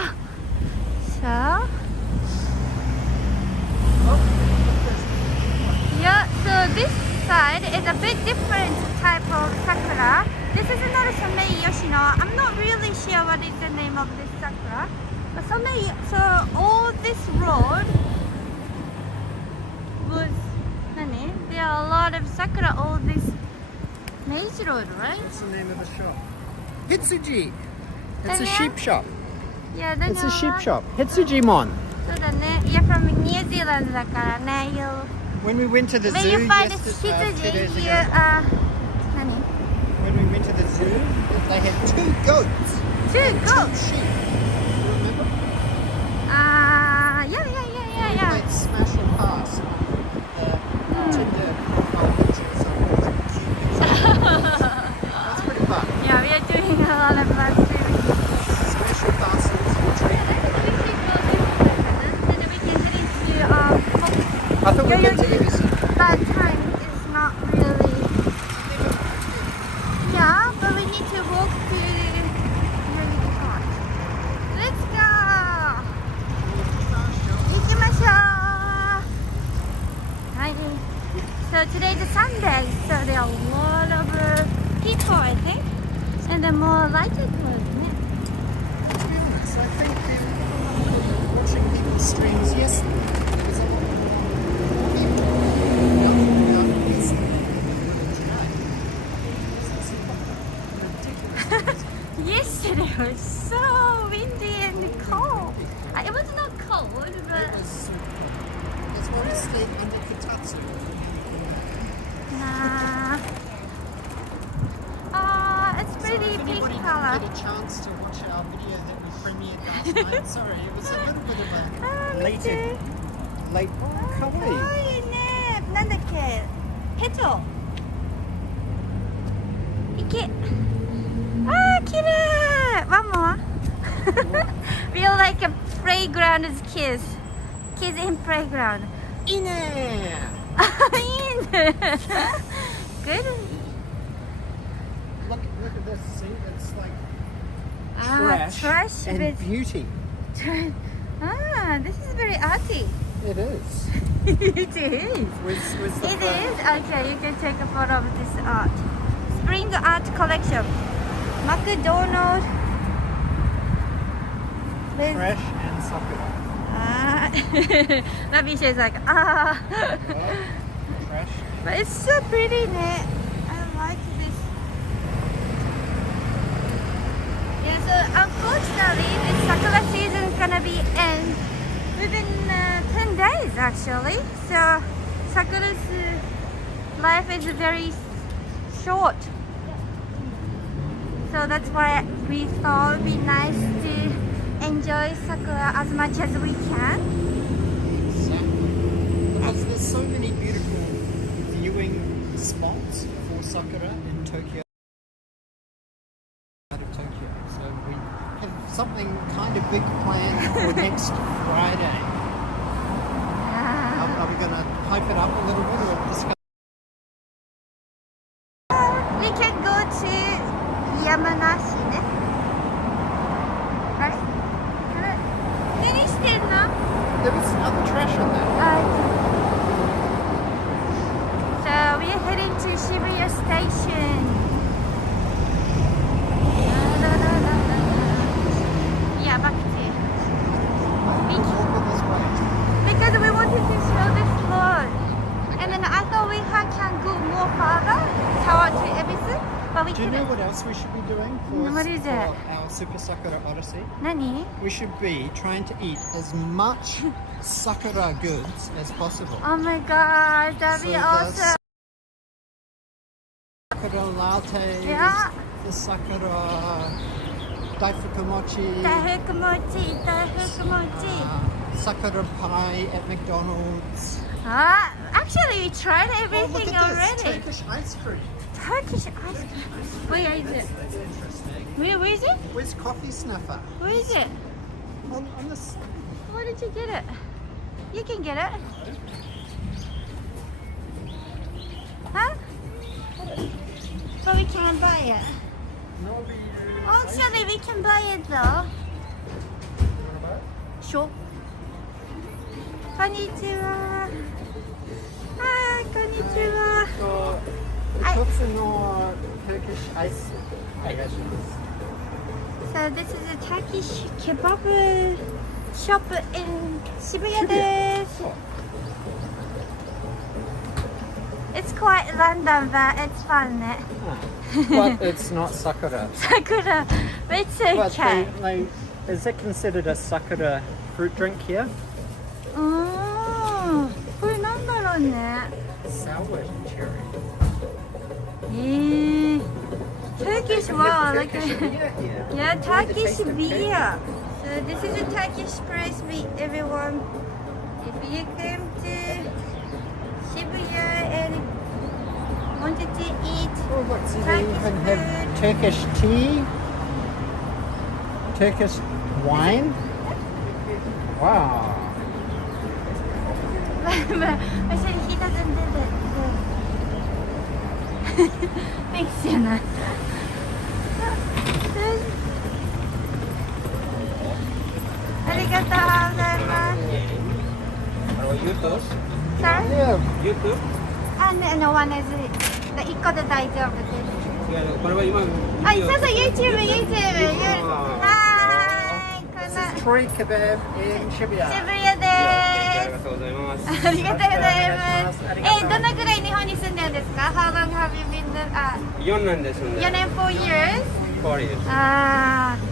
そう。 Yeah, so this side is a bit different type of sakura. This is not a Somei-yoshino. I'm not really sure what is the name of this sakura. But so all this road was, there are a lot of sakura, all this maze road, right? What's the name of the shop? Hitsuji. It's a Daniel? sheep shop. Yeah, then It's a sheep shop. Hitsujimon. そうだね。You're from New Zealand だからね。When we went to the When zoo you find a yesterday, 2 羊, days you, ago, 何 when we went to the zoo, they had 2 goats, Two and 2 goats. sheep. Remember? Yeah. They'd smash and pass the Tinder profile pictures of all the cute pictures. That's pretty fun. Yeah, we are doing a lot of live streaming. Smash and pass and tree. Then we can head into I thought we'd get to Yoyogi. Ibisi. That time is not really. Yeah, but we need to walk to Yoyogi Park. Let's go. 行きましょう。はい。So today is a Sunday, so there are a lot of people, I think, and the more lighted ones. To be honest, I think watching people's streams yesterday, there was a lot more people out yesterday than there were today. It's ridiculous. Yesterday was so windy and cold. It was not cold, It but was super cool. That's why we stayed under Kotatsu. nah. It's pretty So if big anybody color. didn't get a chance to watch our video that we premiered last night, sorry, it was a little bit of a late. Oh, kawaii. いね。なんだっけ？ヘト。池。あー、綺麗。One more. We are like a playground as kids. Kids in playground. いいね。あ、いいね。Good. Look at this. See, it's like Trash and with beauty. This is very arty. It is. It is. Where's the It photo? is. Okay, you can take a photo of this art. Spring art collection. McDonald's. With, Fresh and Sakura. Nabisha is like, Fresh. But it's so pretty, ne? I like this. Yeah, so unfortunately, this Sakura season is gonna be end within 10 days actually. So Sakura's life is very short. So that's why we thought it would be nice to enjoy Sakura as much as we can. Exactly. Because there's so many beautiful viewing spots for Sakura in Tokyo. Out of Tokyo. So we have something kind of big planned for next Friday. Are we going to hype it up a little bit or discuss? We can go to Yamanashi, ne? Right? Finished it, no? There was other trash on that. So we are heading to Shibuya Station. Yeah, back to Walk this way. because we wanted to show this road. And then I thought we can go more further toward to Ebisu. But we Do you could. know what else we should be doing What is it? for our Super Sakura Odyssey? Nani? We should be trying to eat as much Sakura goods as possible. Oh my god, that'd be So awesome. the Sakura latte, Yeah. the Sakura daifuku mochi, Daifuku-mochi. Sakura pie at McDonald's. Ah, actually, we tried Oh, look everything at already. this, Turkish ice cream. Turkish ice cream. Where is it? That's interesting. Where is it? Where's coffee sniffer? Where is it? On this. Where did you get it? You can get it. Huh? But we can't buy it. No, Actually, we can buy it though. Sure. Konnichiwa. Ah, konnichiwa. So, I- it's no Turkish ice cream. So this is a Turkish kebab shop in Shibuya desu. It's quite random, but it's fun. Eh? But it's not Sakura. Sakura, but it's But okay. is it considered a Sakura fruit drink here? これなんだろうね。 Sour cherry. Turkish, wow, like Turkish a, beer here. yeah, Turkish taste of beer. So this is a Turkish price we everyone. If you came to Shibuya and wanted to eat Oh, look, so they Turkish even food. have Turkish tea, Turkish wine. Wow. I said he doesn't do that. Thanks, Jenna. Arigatou gozaimasu. YouTube? Sorry? Yeah. YouTube? No one is. 1個で大丈夫です。いやこれは今あ、そうそう、YouTube。はーい、この Free kebab in Shibuya. 渋谷でありがとうございますーす。ありがとうございます。どのくらい日本に住んでるんですか How long have you been there? 4年ですんで4年4 years? 4 years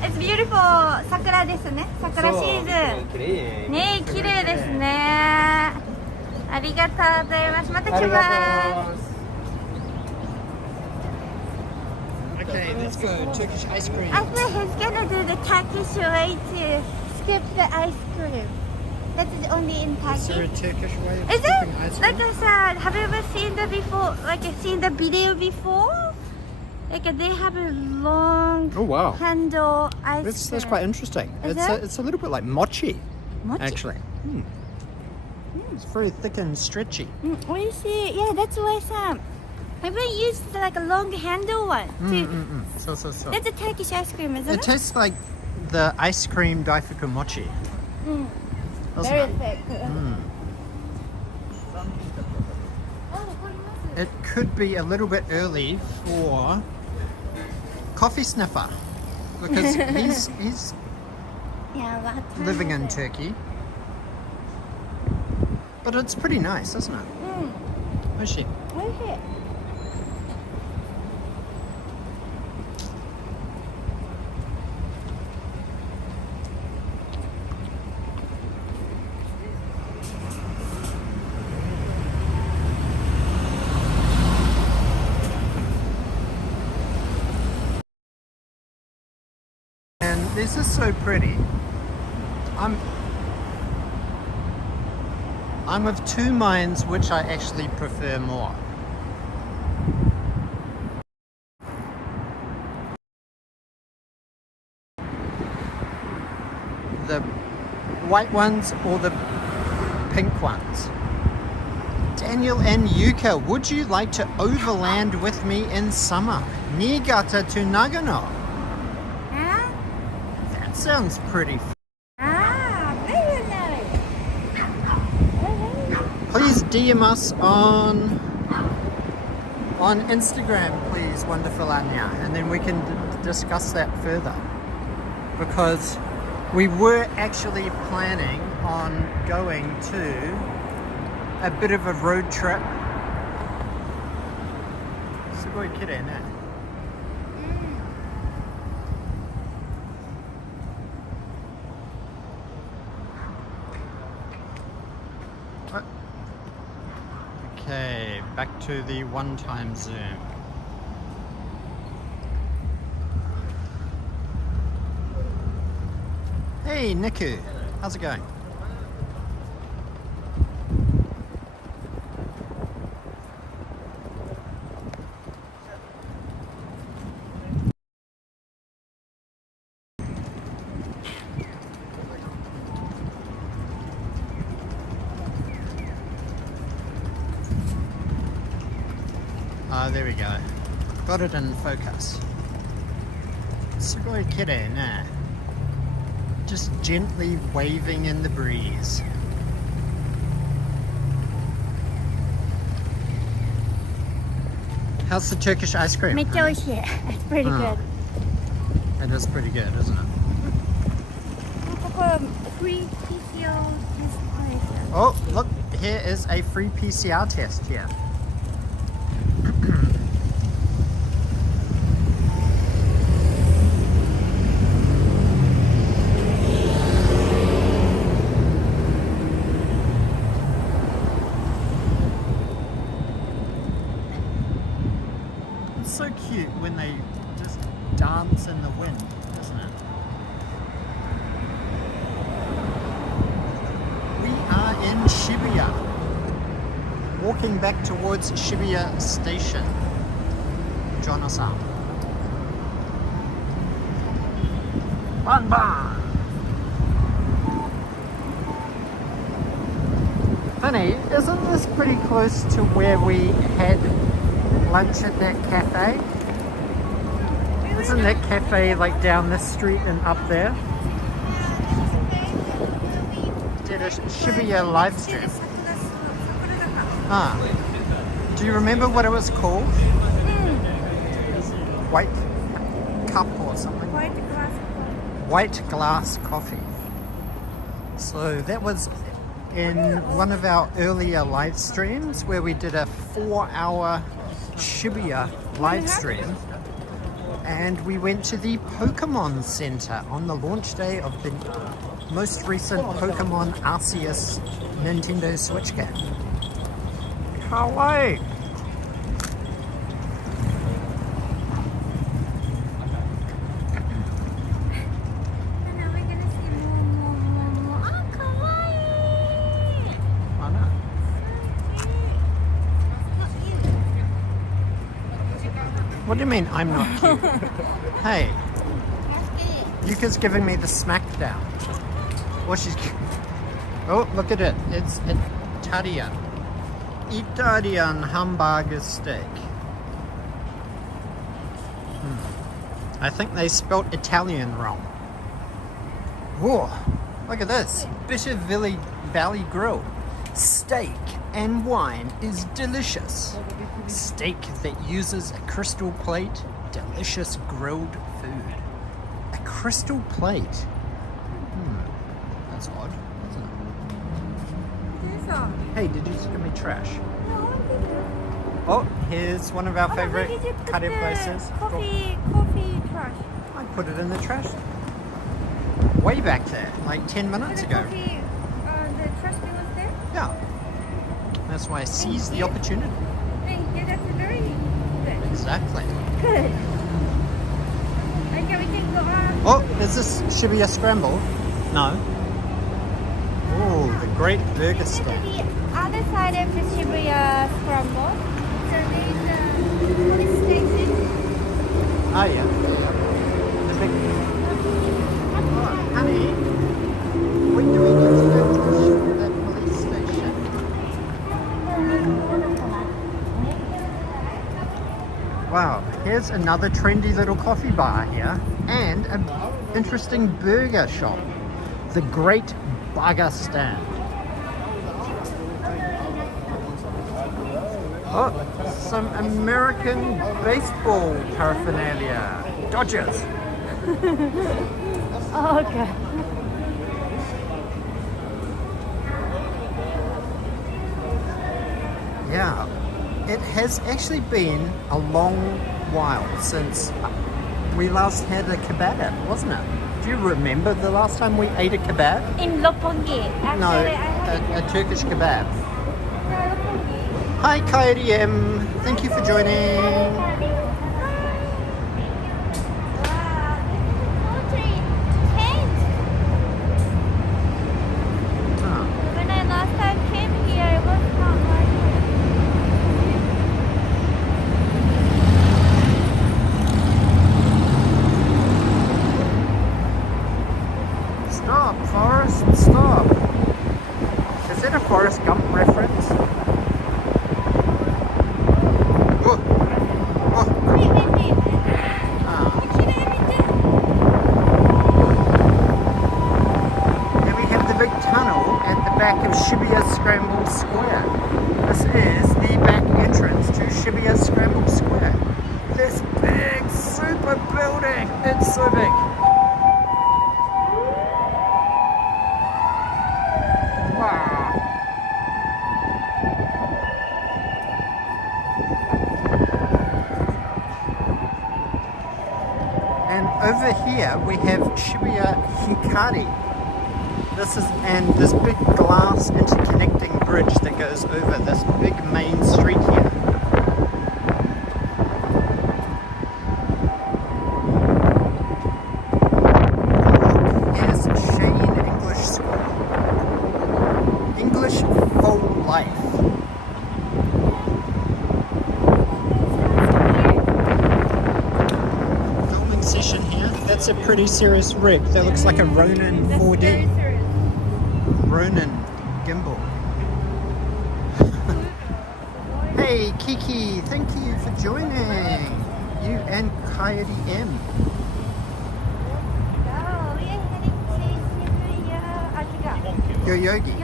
It's beautiful 桜ですね。桜シーズン。綺麗ねえ、綺麗ですね。ありがとうございます。また来ます。Okay, let's go. Turkish ice cream. I think he's gonna do the Turkish way to skip the ice cream. That's only in Is there a Turkey. Turkish way of Is cooking it? ice Like cream? I said, have you ever seen the before? Like seen the video before? Like they have a long Oh wow. handle ice That's cream. quite interesting. Is It's it? it's a little bit like mochi, Mochi? actually. It's very thick and stretchy. Oishii. Yeah, that's why some. I've been used like a long handle one. too. So. That's a Turkish ice cream, isn't It it? tastes like the ice cream daifuku mochi. Doesn't Very it? thick. It could be a little bit early for coffee sniffer because he's Yeah, what time living is in it? Turkey. But it's pretty nice, isn't it? Oishi. Where is it? And this is so pretty. I'm of two minds which I actually prefer more. The white ones or the pink ones. Daniel and Yuka, would you like to overland with me in summer? Niigata to Nagano. Huh? That sounds pretty Very nice. Please DM us on Instagram, please, wonderful Anya, and then we can discuss that further. Because we were actually planning on going to a bit of a road trip. Sugoi kirei ne. Okay, back to the one-time zoom. Hey, Niku, how's it going? There we go. Got it in focus. Sugoi kirei ne. Just gently waving in the breeze. How's the Turkish ice cream? めっちゃ美味しい. It's pretty good. It is pretty good, isn't it? ここ free PCO test. Oh, look, here is a free PCR test here. It's so cute when they just dance in the wind, isn't it? We are in Shibuya, walking back towards Shibuya Station. Jono-san. Banban! Funny, isn't this pretty close to where we had lunch at that cafe? Isn't that cafe like down this street and up there? Did a Shibuya live stream. Ah. Do you remember what it was called? White cup or something? White glass coffee. So that was in one of our earlier live streams where we did a 4-hour Shibuya live stream, and we went to the Pokemon Center on the launch day of the most recent Pokemon Arceus Nintendo Switch game. Kawaii! What do you mean I'm not cute? Hey, Yuka's giving me the smackdown. Well, she's... Oh, look at it. It's Italian. Italian hamburger steak. I think they spelt Italian wrong. Whoa, look at this. Bitter Valley Grill. Steak and wine is delicious. Steak that uses a crystal plate, delicious grilled food. A crystal plate? That's odd, isn't it? Hey, did you just give me trash? Oh, here's one of our favorite curry places. Coffee trash. I put it in the trash. Way back there, like 10 minutes ago. The trash bin was there? Yeah. That's why I seized the opportunity. Yeah, that's very good. Exactly. Good. Okay, we can go on. Oh, is this Shibuya Scramble? No. Oh, the great burger To stand. the other side of the Shibuya Scramble. So there's the police station. Oh, yeah. The big... Oh, honey. When do we get to go to that police station? Wow, here's another trendy little coffee bar here, and an interesting burger shop. The Great Burger Stand. Oh, some American baseball paraphernalia. Dodgers. Oh, okay. Yeah, it has actually been a long while since we last had a kebab, wasn't it? Do you remember the last time we ate a kebab? In Roppongi. Actually, No, I had a Turkish kebab. No, Roppongi. Hi Coyote M, thank you for joining. Wow, this is totally changed. Ah, When I last time came here, it was not like this. stop, Forrest, stop. Is that a Forrest Gump reference? Oh, oh, Wait, wait, wait. ah. What should I even do? Here we have the big tunnel at the back of Shibuya Scramble Square. This is the back entrance to Shibuya Scramble Square. This big super building, it's so big. Wow. And over here we have Shibuya Hikari. This is this big glass interconnecting bridge that goes over this big main street here. Here's Shane English School. English for life. Filming session here. That's a pretty serious rig. That looks like a Ronin 4D. Ronin gimbal. Hey Kiki, thank you for joining. You and Coyote M. Oh, we are heading to Shibuya. Yoyogi.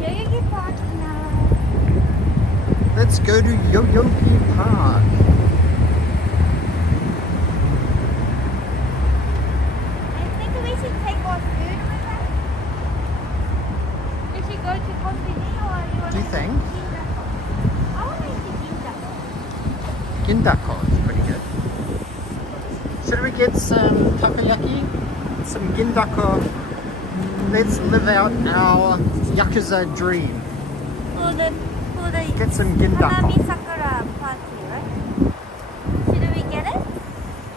Yoyogi Park now. Let's go to Yoyogi Park. I think we should take our food with us. We should go to Konbini or you want Do you think? Gindako? I want to eat Gindako. Gindako is pretty good. Should we get some takoyaki? Some Gindako. Let's live out our Yakuza dream. For the Get some Gindako. Hanami Sakura party, right? Should we get it?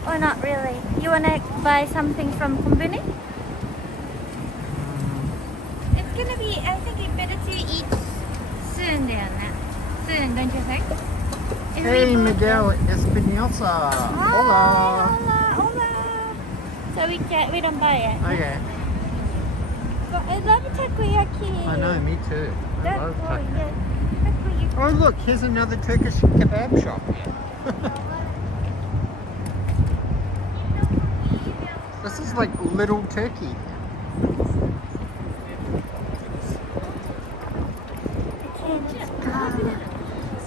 Or not really? You want to buy something from Konbini? It's gonna be, I think it's better to eat soon there, soon, don't you think? If Hey we go Miguel Espinosa. Hola. Hola, hola. So we don't buy it. Okay. But I love takoyaki. I know, me too. I love takoyaki. Takoyaki. Oh look, here's another Turkish kebab shop. This is like Little Turkey.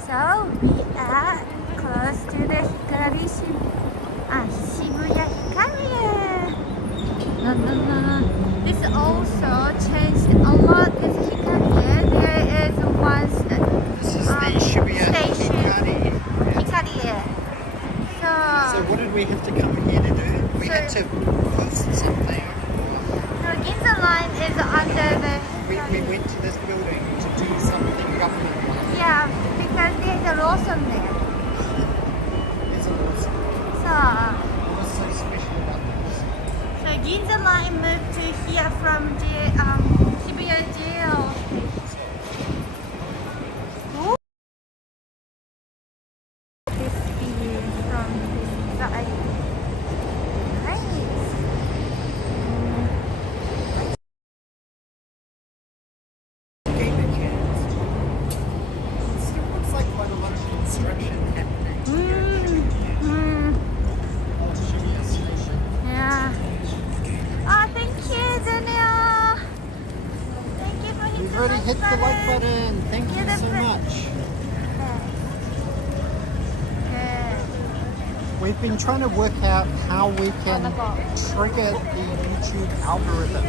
So we are close to the Hikari Shibuya Hikari. La, la, la. This also changed a lot. This Hikari, there is one This is the Shibuya station. Hikari. Hikari. So what did we have to come here to do? We had to post something. No, Ginza line is under the. We went to this building to do something government. Yeah, because there's a Lawson there. There's a Lawson. So, What's so special about this? so Ginza line moved to here from Shibuya jail. Ooh. This view from this side. Nice. Gamer cans. It looks like quite a lot of construction happening here at Shibuya Station. Yeah. Oh, thank you, Daniel. Thank you for hitting We've already hit the like button. Thank you You're the so best. much. Good. We've been trying to work out how we can trigger the YouTube algorithm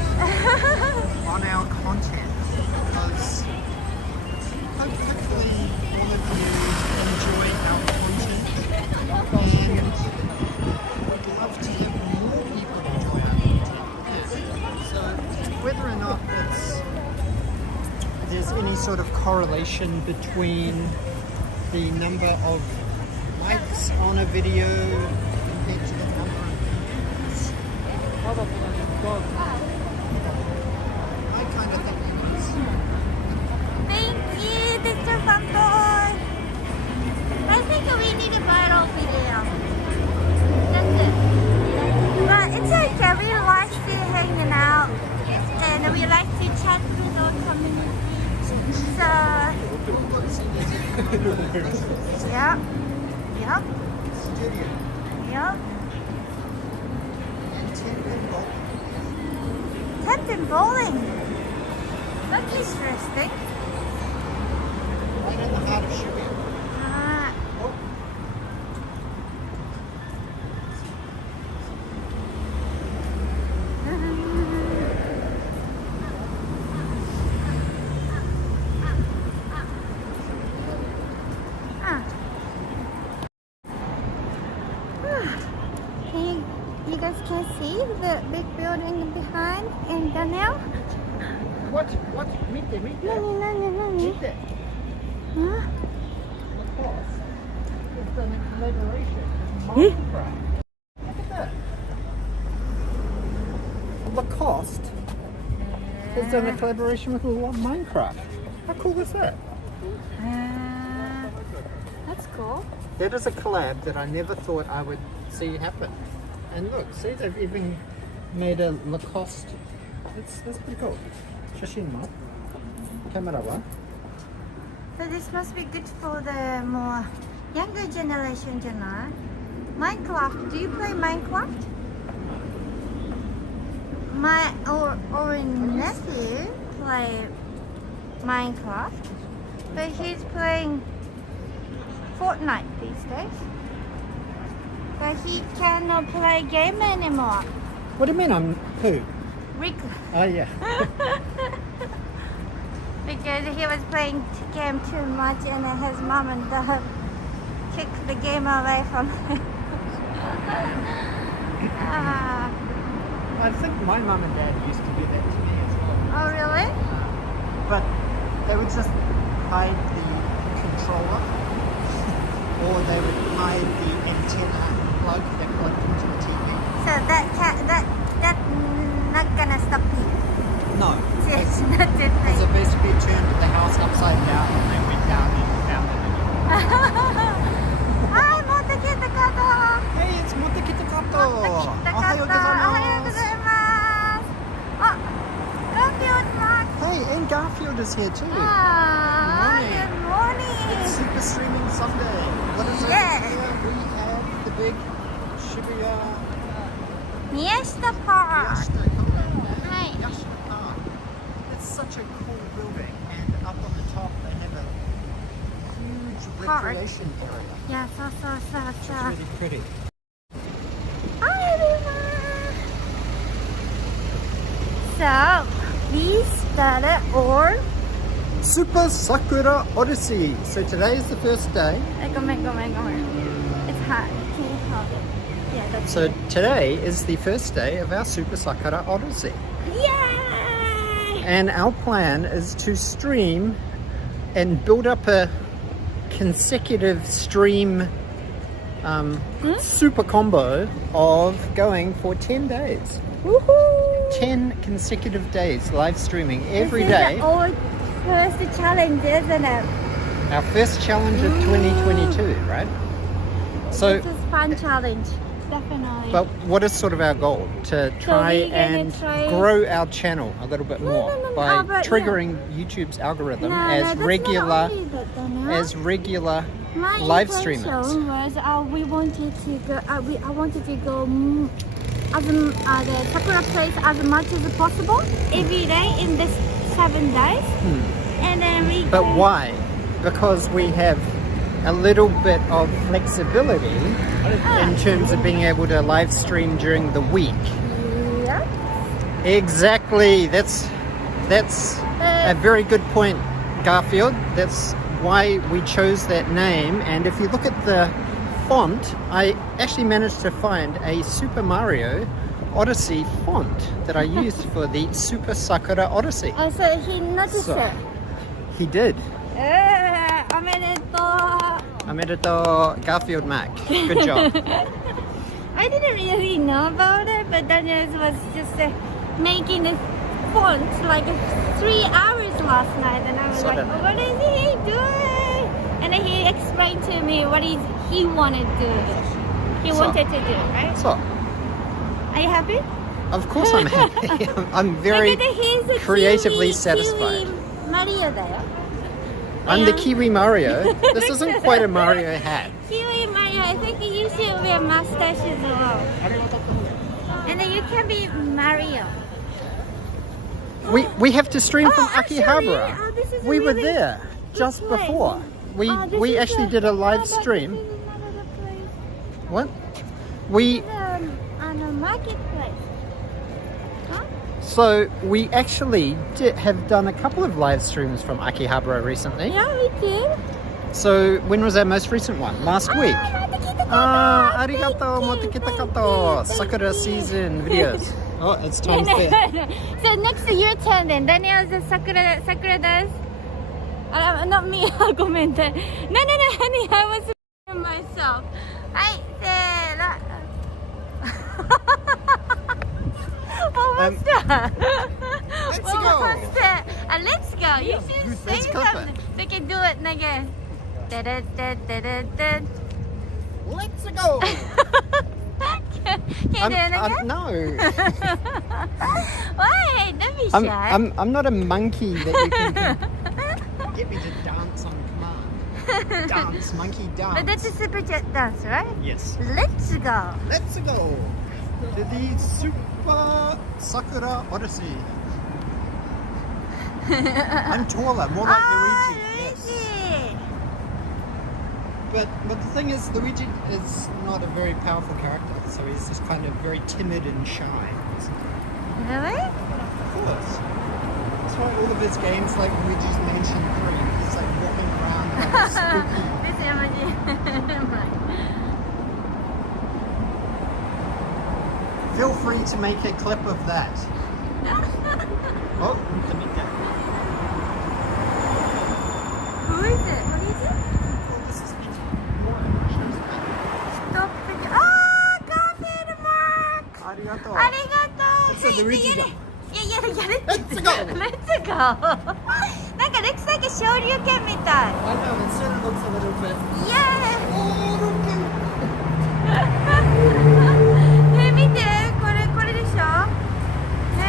on our content, because hopefully all of you enjoy our content, and we'd love to have more people join whether or not there's any sort of correlation between the number of likes on a video compared to the number of views. I kind of think it is. Thank you, Mr. Fanboy. I think we need a viral video. That's it. But it's okay. We like to hang out and we like to chat with our community. So, yeah. Yep. Studio. Yep. And 10-pin bowling. 10-pin bowling. That's interesting. Right in the heart of Shibuya. Oh. You guys can see the big building behind in Daniel. What? Meet there. Nani? Huh? It's done a collaboration with Minecraft. Look at that. Lacoste has done a collaboration with Minecraft. How cool is that? That's cool. That is a collab that I never thought I would see happen. And look, see, they've even made a Lacoste. That's pretty cool. Shashin mo. Camera wa. So this must be good for the more younger generation, Jana. Minecraft. Do you play Minecraft? My nephew play Minecraft, but he's playing Fortnite these days. But he cannot play game anymore. What do you mean I'm who? Rick. Oh yeah. Because he was playing game too much and then his mom and dad kicked the game away from him. I think my mum and dad used to do that to me as well. Oh really? But they would just hide the controller or they would hide the antenna plug that plugged into the TV. So that's not gonna stop you. No. It's not the Because thing. it basically turned the house upside down and they went down and found it again. Hi, Montekita Kato! Hey, it's Montekita Kato! Montekita Ohayo Kato! Ohayo gozaimasu! gozaimasu! Oh, Garfield Max! Hey, and Garfield is here too. Ah, Morning. good morning! It's Super Streaming Sunday. What is it? Yeah. Here we have the big Shibuya Miyashita Park! Yashita Hi. Yashita Park. It's such a cool building, and up on the top they have a huge Park. recreation area. Yeah, so. It's really pretty. Hi everyone! So, we started on... Super Sakura Odyssey. So today is the first day. Go on. It's hot. Can you hold it? Yeah, that's So today is the first day of our Super Sakura Odyssey. Yay! And our plan is to stream and build up a consecutive stream super combo of going for 10 days. Woohoo! 10 consecutive days live streaming every This is day. the old first challenge, isn't it? Our first challenge of 2022, right? So, This is fun challenge, definitely. but what is sort of our goal? To try we're gonna and try- grow our channel a little bit more by but triggering YouTube's algorithm No, as that's regular not only that, Daniel. as regular My live intention streamers. was we wanted to go. I wanted to go as the Sakura place as much as possible every day in this 7 days, and then we. But can- why? Because we have a little bit of flexibility in terms of being able to live stream during the week. Yeah. Exactly. That's a very good point, Garfield. That's why we chose that name. And if you look at the font, I actually managed to find a Super Mario Odyssey font that I used for the Super Sakura Odyssey. Oh, so he noticed So, it. he did. Omedetou. Omedetou, Garfield Mac. Good job. I didn't really know about it, but Daniel was just making the font like 3 hours last night, and I was So like, then- what is he doing? And then he explained to me what he wanted to do. He So- wanted to do, right? So, Are you happy? of course I'm happy. I'm very Look at he's a creatively Kiwi satisfied. Mario there. I'm the Yeah. Kiwi Mario. This isn't quite a Mario hat. Kiwi Mario, I think you should wear mustache as well. And then you can be Mario. We have to stream from actually, Akihabara. this is a We were really there good just place. before. We This is actually did a live stream. This is another place. What? We On a marketplace. Huh? so we actually have done a couple of live streams from Akihabara recently. Yeah, we did. So when was our most recent one? Last week. Ah, arigato, Thank you, motekitakato. thank Sakura you. season videos. Oh, it's time No, there. no, no. So next your turn then. Daniel's the Sakura does. Not me. ごめんね。No, honey, I was myself. はい、せーの。Almost done. Let's go. Almost there. Let's go. You should say Let's go. something. We can do it again. Da-da-da-da-da-da. Let's go. Can you do it again? No. Why? Don't be shy. I'm not a monkey that you can get me to dance on command. Dance, monkey dance. But that's a super jet dance, right? Yes. Let's go. Let's go to the Super Sakura Odyssey. I'm taller, more like Luigi. Yes. Luigi. But the thing is, Luigi is not a very powerful character, so he's just kind of very timid and shy. Really? Of course. That's why all of his games, like Luigi's Mansion 3, he's like walking around like spooky. This emoji. Feel free to make a clip of that. Oh, let me go. Who is it? What is it? Oh, this is more emotional. Stop it. Oh, Garfield Mark. Arigato. ありがとう。 It's a Luigi だ。やる。Let's go. Let's go. なんか looks like a 昇竜拳みたい。 I know, it sort of looks a little bit. Yeah. Oh, look at 見て、これでしょ。ね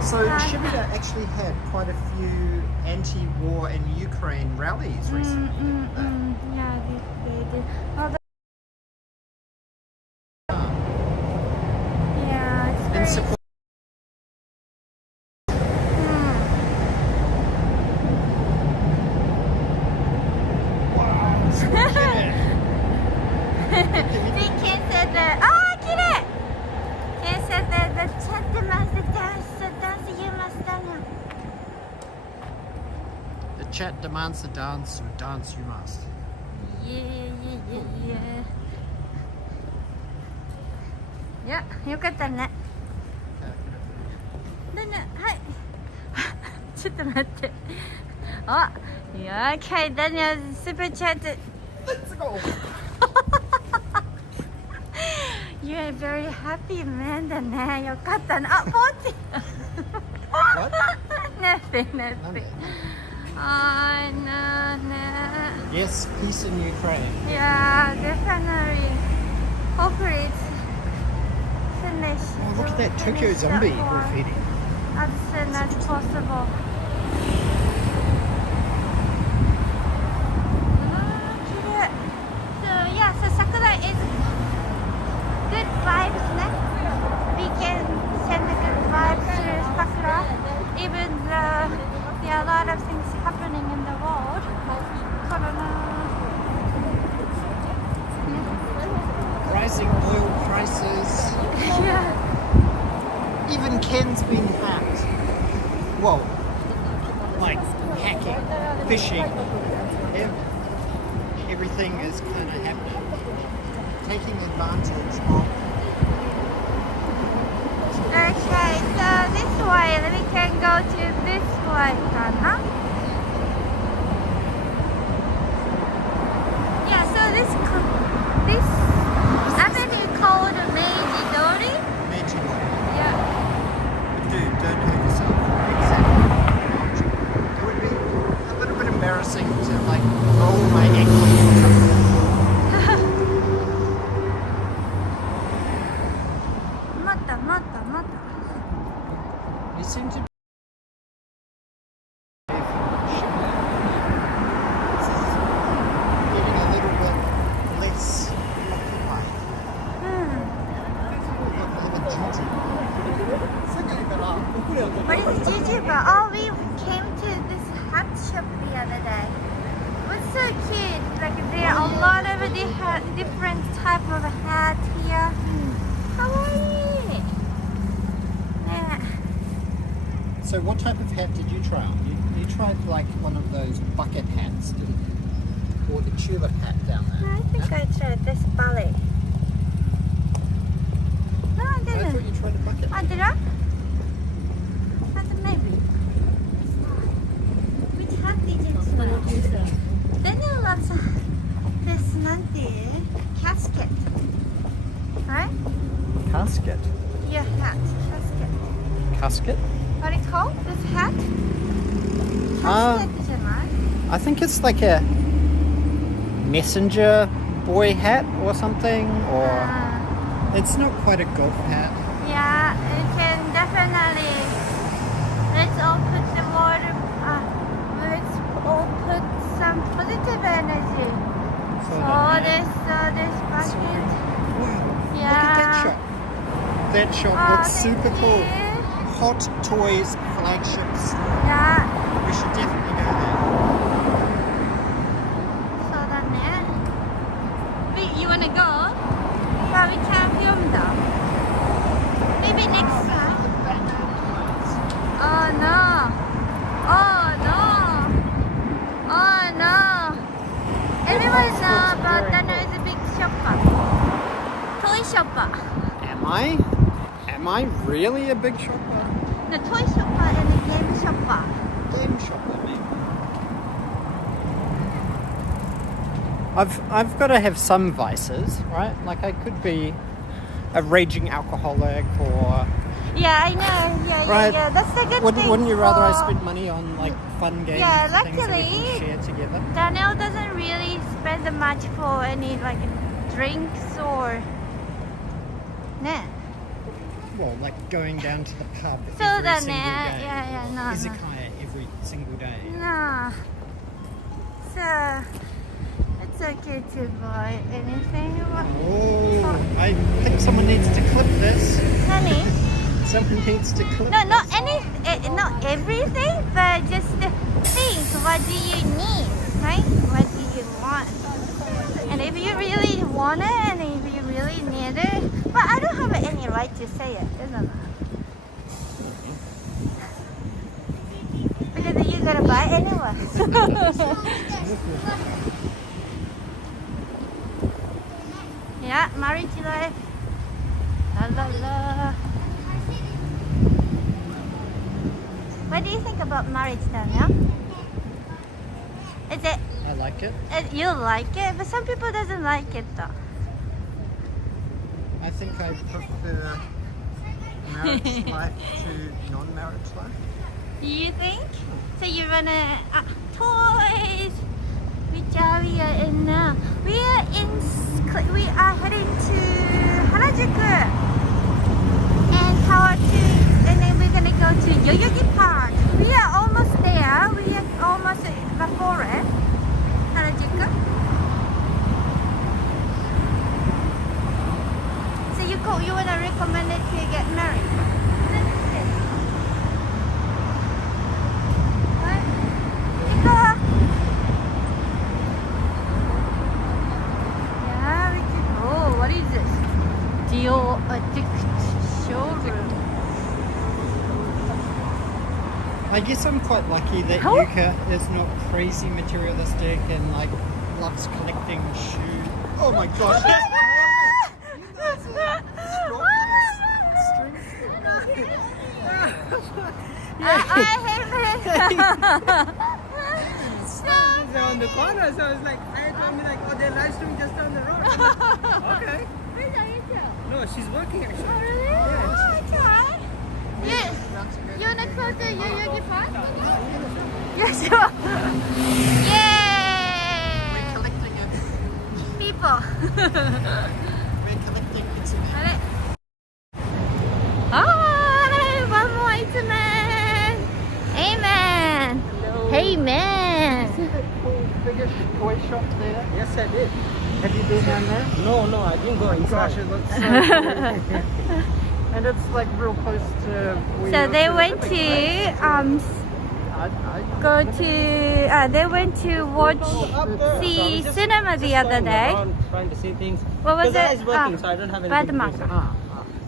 So Shibuya actually had quite a few anti-war and Ukraine rallies え。 recently. Yeah, they did. Oh, but... Yeah, it's In very... support. Wow, so cute. They Ken said that. Oh, 綺麗! Ken said that the chat demands the dance you must dance. The chat demands the dance, so dance you must. Yeah. いや、よかったね。はい。ちょっと待って。あ、okay, Daniel super chat. Let's go. You're a very happy man だね。よかったね。あ、ポーチ。 What? Nothing. None. I know. Yes, peace in Ukraine. Yeah, definitely. Hopefully it's finished. Oh, look at that Tokyo Finish zombie that war graffiti. as soon as possible. So Sakura is good vibes, né? We can send the good vibes to Sakura, even though there are a lot of things happening in the world. Corona. Rising oil prices. Yeah. Even Ken's been hacked. Whoa. Like hacking, phishing. Everything is kind of happening. Taking advantage of Okay, so this way, we can go to this way, huh? Yeah, so this avenue called Meiji Dori. Meiji Dori. Yeah. Dude, don't hurt yourself. Exactly. It would be a little bit embarrassing to like roll my ankle. You seem to be getting a little bit less occupied. What is Jujuba? Oh, we came to this hat shop the other day. It was so cute. Like there are a lot of different type of hat here. Kawaii. Yeah. So what type of hat did you try on? You tried like one of those bucket hats, didn't you? Or the tulip hat down there. I think I tried this ballet. No, I I thought didn't. you tried a bucket Oh, hat. did I? I thought maybe. Which hat did you try? Daniel loves this casket. Right? Casket. Your hat. Casket. Casket? What is it called? This hat? Uh, Casket, right? I think it's like a messenger boy hat or something, or it's not quite a golf hat. Yeah, you can definitely. Let's all put the water. Let's all put some positive energy. So this bucket. Wow, Yeah. look at that shop. That shop looks super cool. Yeah. Hot Toys flagships. Yeah. We should definitely go there. So you wanna go? But we can't film though. Maybe next time. Oh no. Oh no. Oh no. Everyone knows about Dana is a big shopper. Toy shopper. Am I really a big shopper? The toy shopper and the game shopper. Game shopper, maybe. I've got to have some vices, right? Like I could be a raging alcoholic or... Yeah, I know. Yeah, Right. yeah. That's the good thing. Wouldn't you rather I for- spend money on like fun games? Yeah, and things that we luckily- can share together? Daniel doesn't really spend much for any like drinks or... Nah. Well, like going down to the pub So every then, single day. yeah, no. Izakaya every single day. No. So, it's okay to buy anything. Oh, I think someone needs to clip this. Honey? Someone needs to clip No, not this. not everything, but just think, what do you need, right? What do you want? And if you really want it, and if you really need it, but I don't have any right to say it, isn't it? Because you're gonna buy anyway. Yeah, marriage life. La la la. What do you think about marriage, Daniel? Is it? I like it. You like it, but some people doesn't like it though. I think I prefer marriage life to non-marriage life. You think? So you're gonna toys. Which are we in now? We are heading to Harajuku and Tower 2, and then we're gonna go to Yoyogi Park. We are almost there. We are almost before it. Harajuku. So you wanna recommend it to get married? What? Iko. Yeah, we can. Oh, what is this? Dio Addict Showroom. I guess I'm quite lucky that How? Yuka is not crazy materialistic and like loves collecting shoes. Oh my gosh! That's On the corner, so I was like, I told me like, oh, they're live streaming just down the road. I'm like, okay. Where's Ayuto? No, she's working actually. Oh, really? Oh, okay. Yeah. You wanna go to Yoyogi Park? Yes, sure. Yay! We're collecting it. People. We're collecting Kitsune. Hi! One more Iceman! Amen! Hey, man! See that cool biggest toy shop there? Yes, I did. Have you been down there? No, I didn't go inside. Gosh, it looks so cool. And it's like real close to where So you're they sort of went living, to right? they went to watch see cinema the other day. Trying to see things. What was Because I it? was working, so I don't have anything to do. Badmark.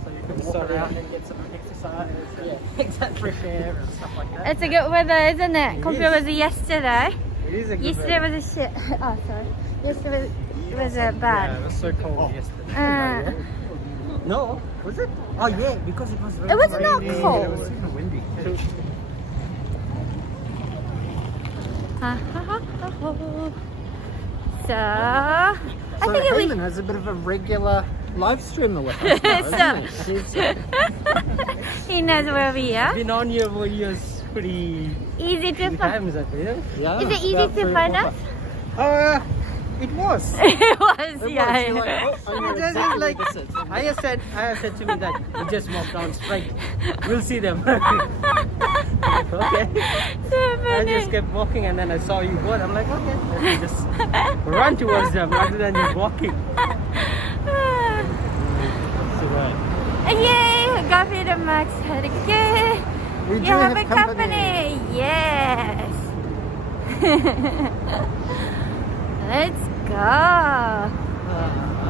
So you can walk Sorry. around and get some exercise and Exactly. fresh air and stuff like that. It's a good weather, isn't it? Compared is. with yesterday. It is a good Yesterday weather. was a shit. Oh, sorry. Yesterday was Yeah, bad. it was so cold yesterday. No, was it? Oh yeah, because it was It was not Rainy, cold. It was super windy. So, I So think Heyman has a bit of a regular live streamer with us now, isn't he? he knows where we are. Been on here for years, pretty Easy to find. times I think. Yeah. Is it easy to find us? It was. It was, It yeah. was. You're like, oh, I know It just exactly is like where this is. I have said to me that you just walk down straight. We'll see them. Okay. So I funny. just kept walking and then I saw you go. I'm like, okay, let me just run towards them rather than just walking. Yay! Coffee to Max had a good. We You do have have a company. Yes. Let's go.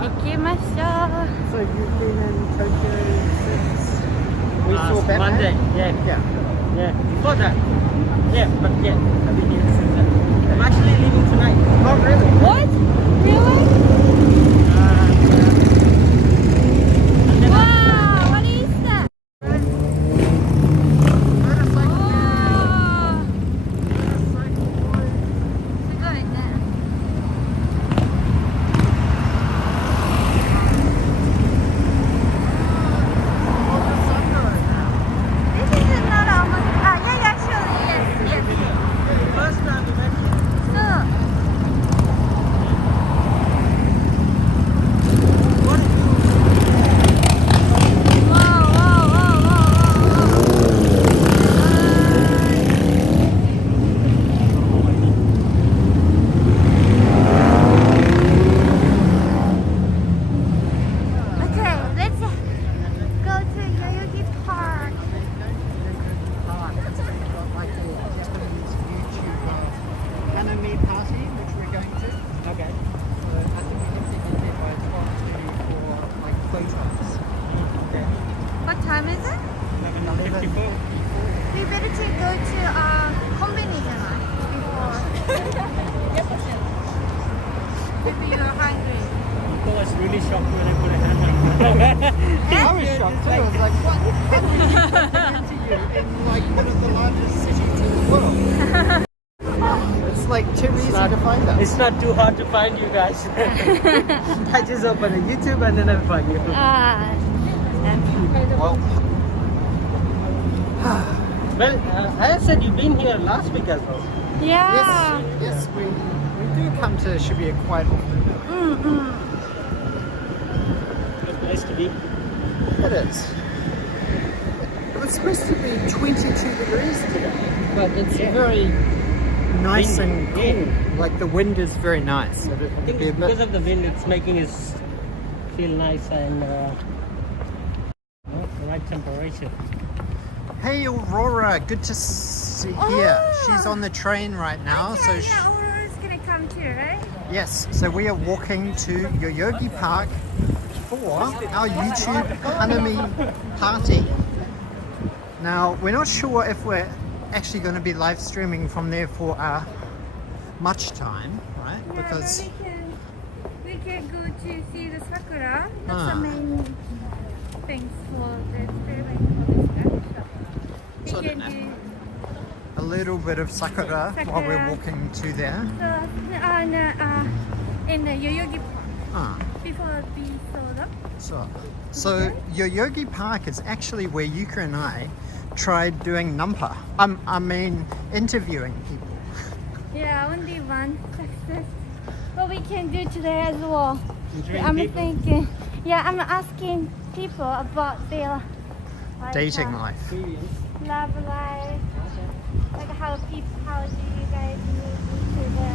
Ikimashou. So you've been in Tokyo since we saw Batman? Monday. Yeah. Before that. Yeah, but yeah, I've been here since then. I'm actually leaving tonight. Oh, really? What? Really? And then Wow! What is that? Motorcycle Oh. This is not almost. Yeah, sure. Yes. first time we met here. So, What is okay, let's go to Yoyogi Park. like a Japanese YouTuber Hanami party, which we're going to. Okay. So I think we have to get there by 12:30 for like photos. Okay. What time is it? 11:54. We better to go to konbini before. If you're hungry. I was really shocked when I put a hand like that. I was shocked too. I was like, what? How did we get you in like one of the largest cities in the world? It's like too easy to find us. It's not too hard to find you guys. I just open a YouTube and then I find you. That's incredible. Well, I said you've been here last week as well. Yeah. Yes, we do come to Shibuya quite often. It's nice to be. It is. It was supposed to be 22 degrees today, but it's very nice Windy, and cool. yeah. Like the wind is very nice. So I think it's because of the wind, it's making us feel nice and the right temperature. Hey Aurora, good to see you here. She's on the train right now, so Aurora's gonna come too, right? yes. So we are walking to Yoyogi Park for our YouTube Hanami party. Now we're not sure if we're actually going to be live streaming from there for much time, right? Yeah, Because but we can go to see the sakura. That's Ah. the main things for the experiment for this workshop. We So can then, do a little bit of sakura while we're Sakura. walking to there. in the Yoyogi Park. Ah, Before we saw them. so Yoyogi Park is actually where Yuka and I tried doing nampa. I mean, interviewing people. Yeah, only one success. But we can do today as well. Interviewing I'm people. thinking, yeah, I'm asking people about their like, Dating life. Experience. love life, like how do you guys move into the,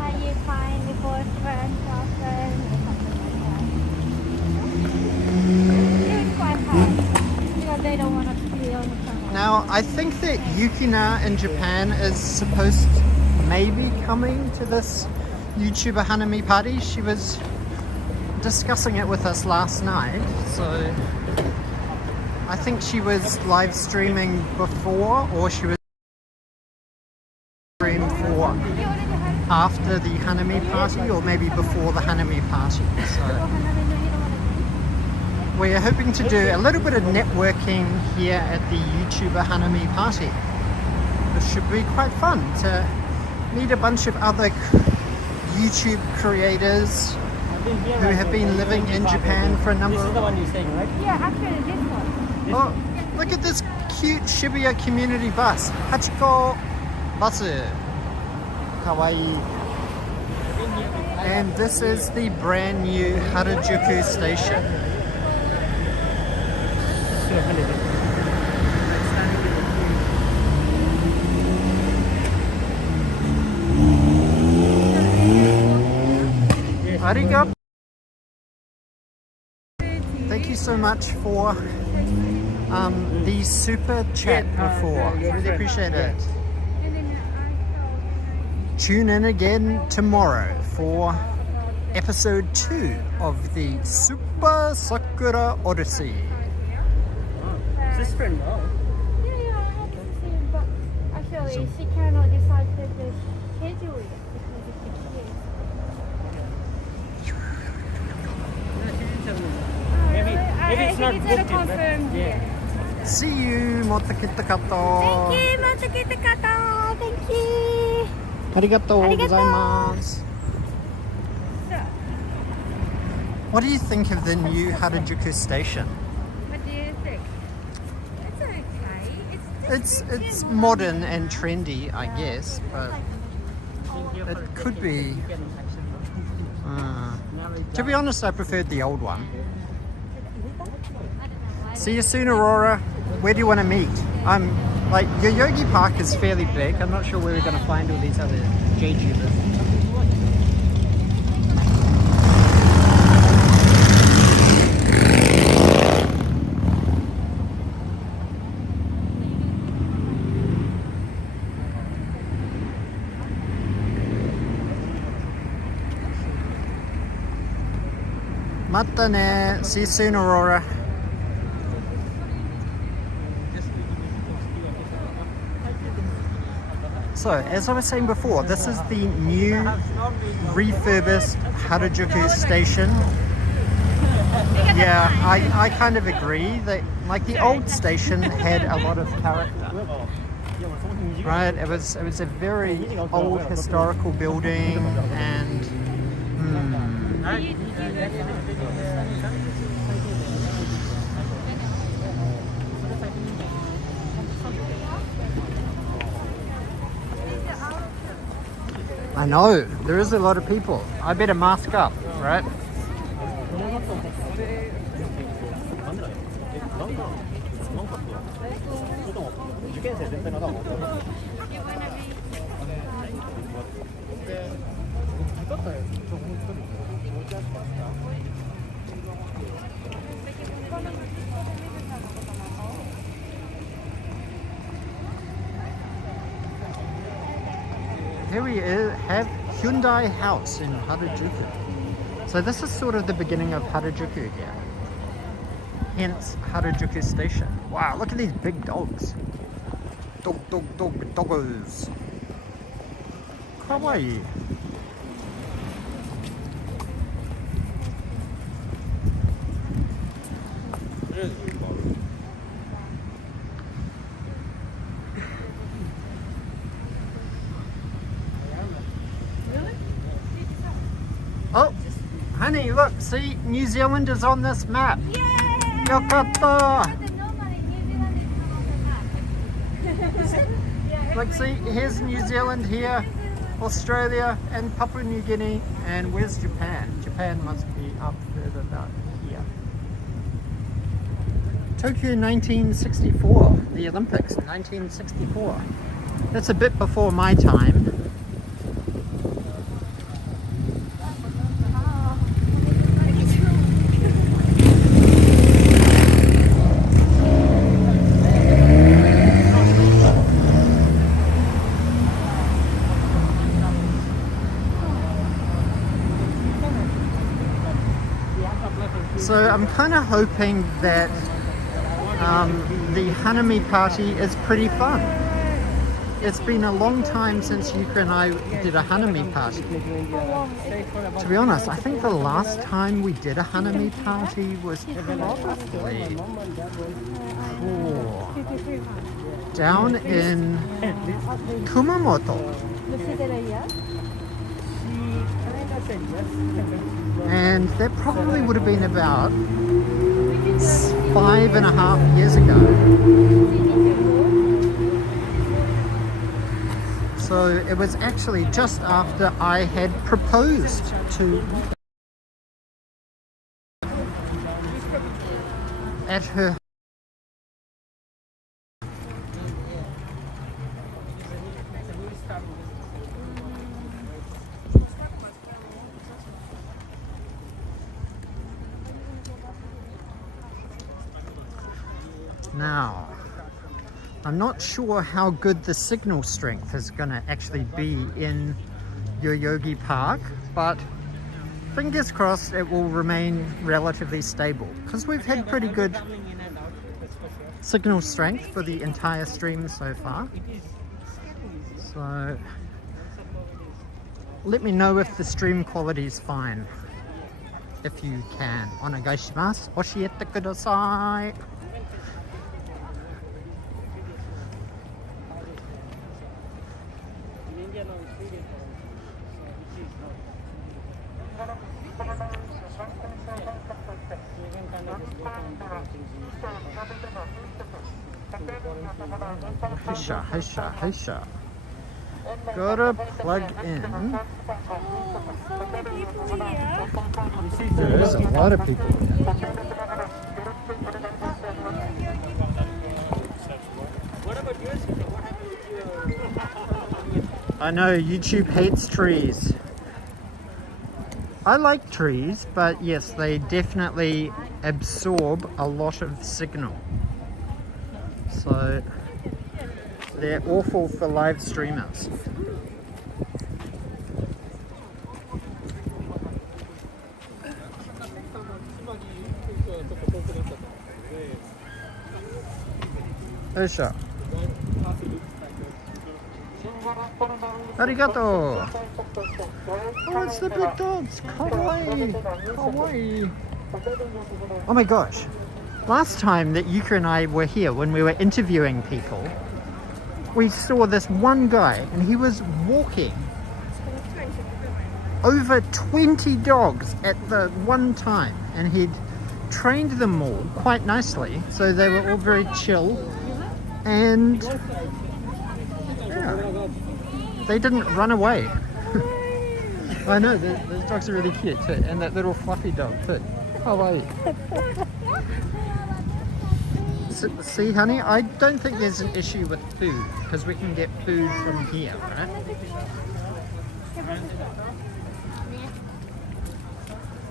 how you find the boyfriend, girlfriend, or something like that. It was quite hard because they don't want to be on the phone. Now, I think that Yukina in Japan is supposed to maybe coming to this YouTuber Hanami party. She was discussing it with us last night, so I think she was live streaming before, or she was streaming for after the Hanami party, or maybe before the Hanami party. So we're hoping to do a little bit of networking here at the YouTuber Hanami party. This should be quite fun to meet a bunch of other YouTube creators who have been living in Japan for a number This is the of... one you're saying, right? Yeah, actually this one. Oh, look at this cute Shibuya community bus. Hachiko bus. Kawaii. And this is the brand new Harajuku station. Arigato. Thank you so much for the super chat before. Really appreciate it. Tune in again tomorrow for episode 2 of the Super Sakura Odyssey. Is this friend now? Yeah, I have to see, but actually she cannot decide the schedule yet because of the kids. Maybe it's not booked yet, confirmed right? yet. Yeah. See you, motakitakato. Thank you, Matsukita-kato. Thank you. Arigatou Arigatou. gozaimasu. So, What do you think of the new Harajuku station? what do you think? It's okay. It's modern and trendy, I guess, but it could be. To be honest, I preferred the old one. See you soon, Aurora. Where do you want to meet? Like, Yoyogi Park is fairly big. I'm not sure where we're going to find all these other J-tubers. Mata ne. See you soon, Aurora. So, as I was saying before, this is the new refurbished Harajuku station. Yeah, I kind of agree that, like, the old station had a lot of character. Right, it was a very old historical building, and I know, there is a lot of people. I better mask up, right? Here we have Hyundai House in Harajuku. So this is sort of the beginning of Harajuku here. Hence Harajuku Station. Wow, look at these big dogs. Doggos. Kawaii. Honey, look, see, New Zealand is on this map. Yay! Yokata! Normally New Zealand is not on the map. Like, see, here's New Zealand here, Australia, and Papua New Guinea, and where's Japan? Japan must be up further about here. Tokyo 1964, the Olympics, 1964. That's a bit before my time. So I'm kind of hoping that the Hanami party is pretty fun. It's been a long time since Yuka and I did a Hanami party. To be honest, I think the last time we did a Hanami party was probably down in Kumamoto. And that probably would have been about 5.5 years ago. So it was actually just after I had proposed to at her. Now, I'm not sure how good the signal strength is going to actually be in Yoyogi Park, but fingers crossed it will remain relatively stable because we've had pretty good signal strength for the entire stream so far. So let me know if the stream quality is fine, if you can. Onegaishimasu. Oshiete kudasai. Hisha. Gotta plug in. So many people here. There is a lot of people here. I know YouTube hates trees. I like trees, but yes, they definitely absorb a lot of signal. So they're awful for live streamers. Osha. Arigato. Oh, it's the big dogs. Kawaii. Oh my gosh. Last time that Yuka and I were here, when we were interviewing people, we saw this one guy and he was walking over 20 dogs at the one time, and he'd trained them all quite nicely, so they were all very chill, and yeah, they didn't run away. I know, those dogs are really cute too, and that little fluffy dog too. Kawaii. See, honey, I don't think there's an issue with food because we can get food from here, right?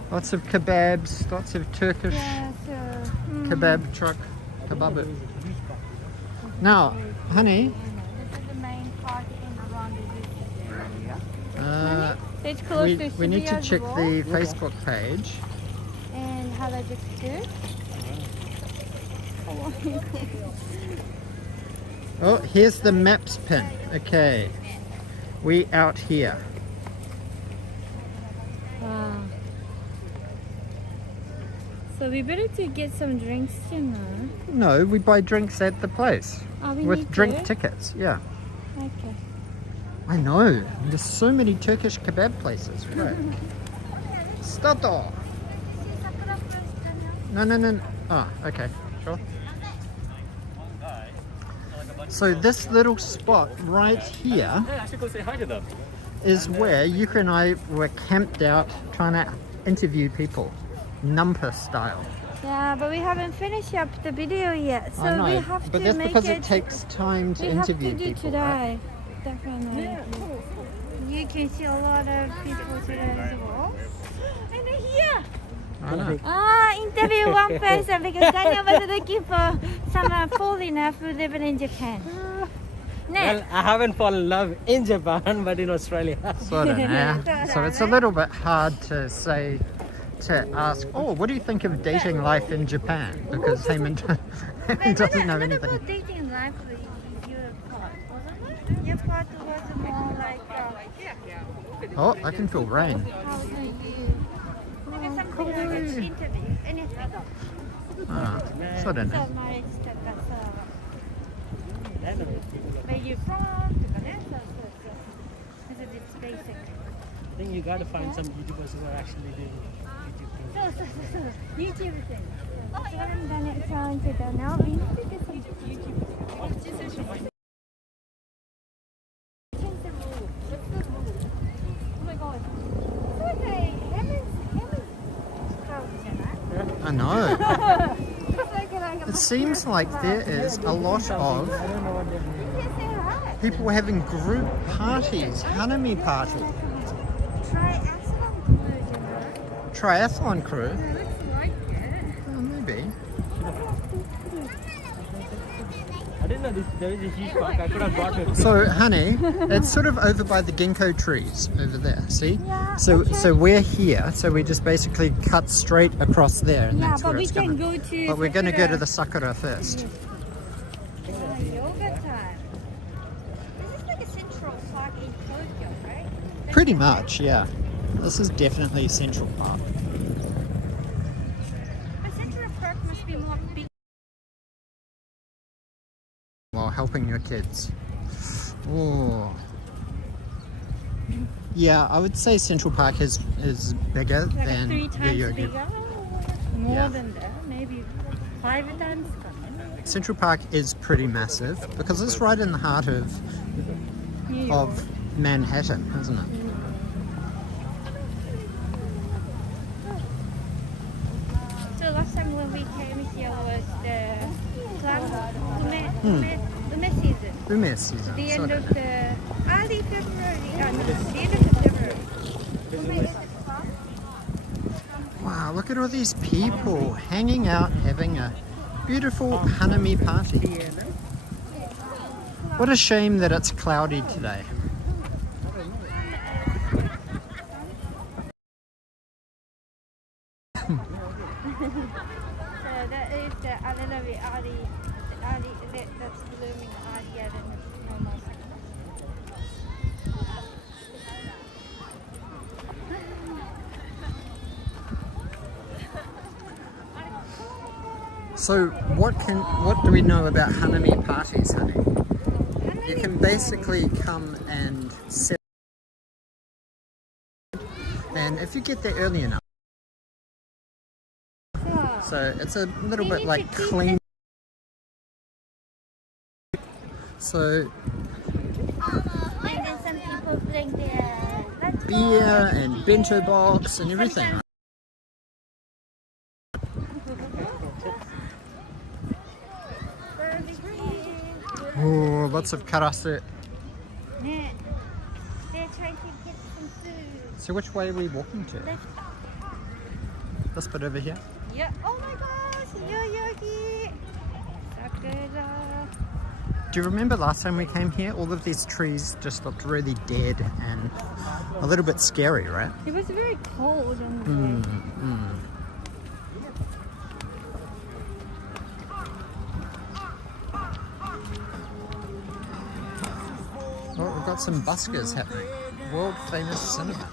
Lots of kebabs, lots of Turkish kebab truck, kebab. Now, honey, This is the main park in around the it's close to we need to Shibuya check as well. the Facebook page. And Harajuku too. Oh, here's the maps pin. Okay, we out here. Wow. So we better to get some drinks, you know. No, we buy drinks at the place We with need drink to? tickets. Yeah, Okay. I know. There's so many Turkish kebab places, right? Stato. No. Oh, okay, sure. So this little spot right here I should go say hi to them. is where Yuka and I were camped out trying to interview people, Numpa style. Yeah, but we haven't finished up the video yet, so I know, we have but to that's make because it. it takes time to we have interview to do people, today, right? definitely. You can see a lot of people today as well. And they're here. I know. Interview one person because Daniel was looking for some foreigner who live in Japan. Well, I haven't fallen in love in Japan, but in Australia. Sort of, yeah. So it's a little bit hard to say, to ask, oh, what do you think of dating life in Japan? Because Heyman doesn't know anything. About dating life in your part, wasn't it? Your part was more like, Oh, I can feel rain. how do you, something like an interview, anything. Sort of. So marriage とかさ、where you from とかね、そう。It's basic. I think you gotta find some YouTubers who are actually doing YouTube things. そう。YouTube thing. Oh, yeah. Daniel talented now. We need to do some YouTube. Change the rule. What's the rule? Oh my god. So okay, Hammond's house, I know. right? It seems like there is a lot of I don't know what they're doing. You can say hi. people having group parties, Hanami party, Triathlon triathlon crew, crew. It looks like it. Oh, maybe. I didn't know there is a huge park. I could have brought it. So, honey, it's sort of over by the ginkgo trees over there. See? Yeah, So, okay. so we're here. So we just basically cut straight across there, and Yeah, that's but where we it's can going. go to. But we're going to go to the Sakura first. Yoga time. This is like a central park in Tokyo, right? Pretty much, yeah. This is definitely Central Park. But Central Park must be more big. While helping your kids. Oh. Yeah, I would say Central Park is bigger Like than 3 times Yoyogi. bigger. More Yeah. than that, maybe 5 times. Central Park is pretty massive because it's right in the heart of Manhattan, isn't it? So last time when we came here was the Ume season. Ume season. The end sort of of. the early February. No, the end of February. Wow, look at all these people hanging out, having a beautiful Hanami party. What a shame that it's cloudy today. So that is a little bit early that's blooming earlier than the normal. So what do we know about Hanami parties, honey? You can basically come and sit, and if you get there early enough, so it's a little bit like clean. So And then some people bring their lunch beer and bento box and everything. Oh, lots of karase. They're trying to get some food. So which way are we walking to? Left. This bit over here? Yeah. Oh my gosh, Yoyogi Sakura. Do you remember last time we came here? All of these trees just looked really dead and a little bit scary, right? It was very cold on the way. Oh, we've got some buskers happening. World famous cinema.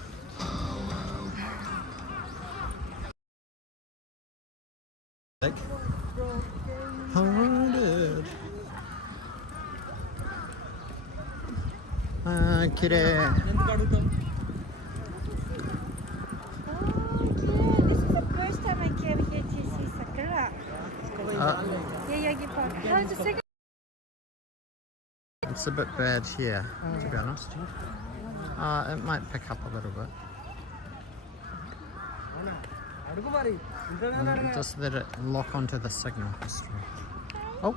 Hearted. Kirei. How's the second? It's a bit bad here, to be honest. It might pick up a little bit. Just let it lock onto the signal history. Oh!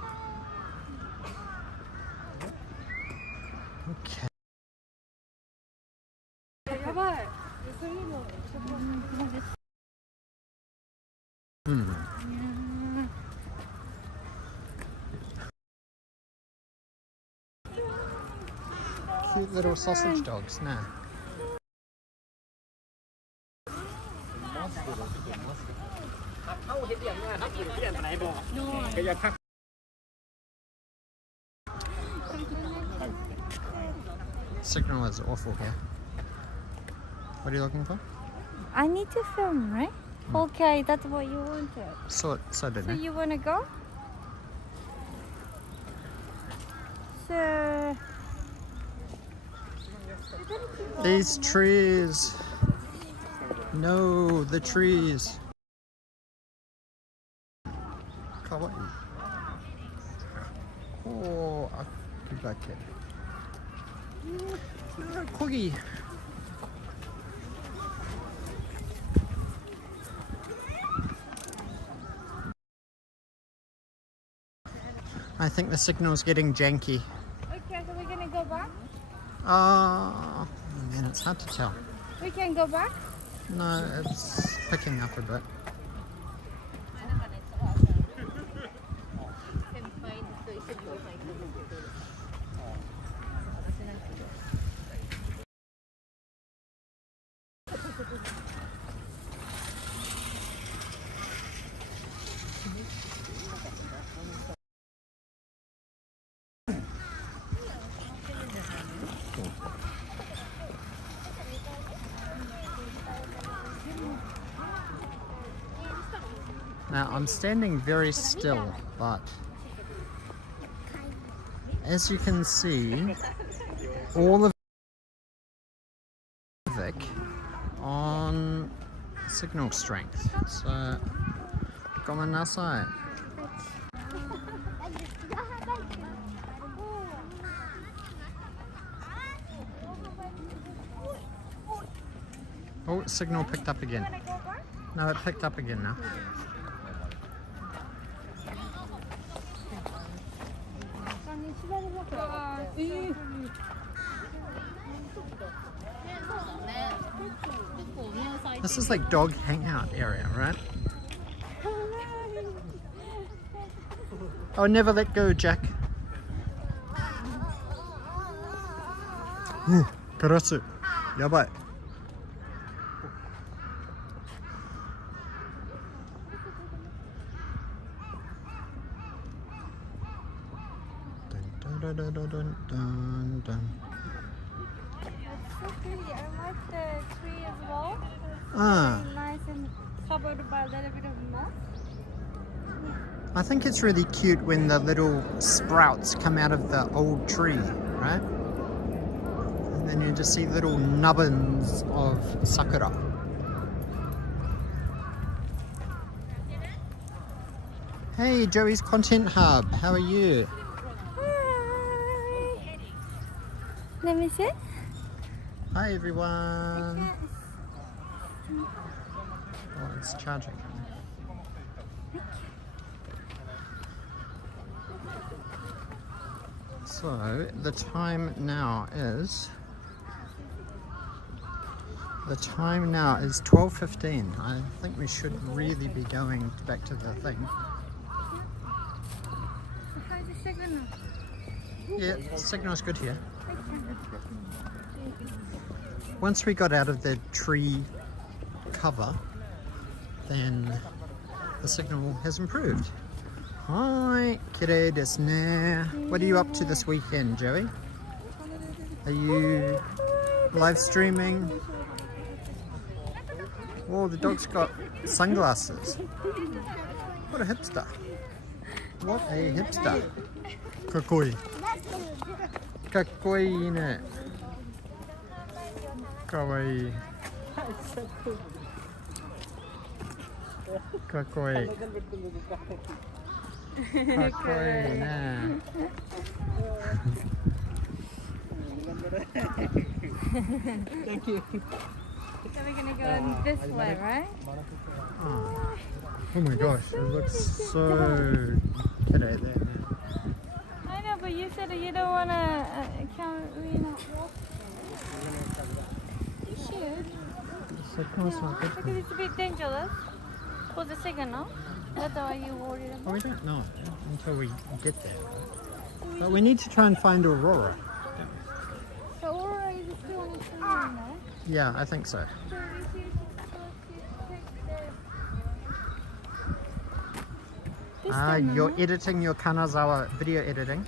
Okay. Cute little sausage dogs, nah. Signal is awful here. What are you looking for? I need to film, right? Okay, that's what you wanted. So did So I. you want to go? So... These trees. No, the trees. Kawaii. Oh, akibake. Corgi. I think the signal's getting janky. Okay, so we're gonna go back? Oh man, it's hard to tell. We can go back? No, it's picking up a bit. Now I'm standing very still, but as you can see, all of Vic on signal strength. So, come outside. Oh, signal picked up again. No, it picked up again now. This is like dog hangout area, right? Oh, never let go, Jack. Karasu. Yabai. Dun, dun, dun, dun, dun, dun. It's so pretty. I like the tree as well. It's Ah. nice and covered by a little bit of moss. I think it's really cute when the little sprouts come out of the old tree, right? And then you just see little nubbins of sakura. Hey, Joey's Content Hub, how are you? Hi. Let me see. Hi everyone. Oh, it's charging. So the time now is 12:15. I think we should really be going back to the thing. How's the signal? Yeah, the signal's good here. Once we got out of the tree cover, then the signal has improved. Hi, kirei desu ne. What are you up to this weekend, Joey? Are you live streaming? Oh, the dog's got sunglasses. What a hipster. What a hipster. Kakoi. Kakoi ne. Kawaii. Kakoi. Thank you. So we're gonna go this way, right? Oh my gosh, it looks so kiddie there. I know, but you said you don't wanna we not walk. You should. So close, not good. Because it's a bit dangerous for the signal. That's why you worried about. Well, we don't know until we get there. But we need to try and find Aurora. So Aurora is still on the screen, no? Yeah, I think so. So we should take the... You're editing your Kanazawa video editing.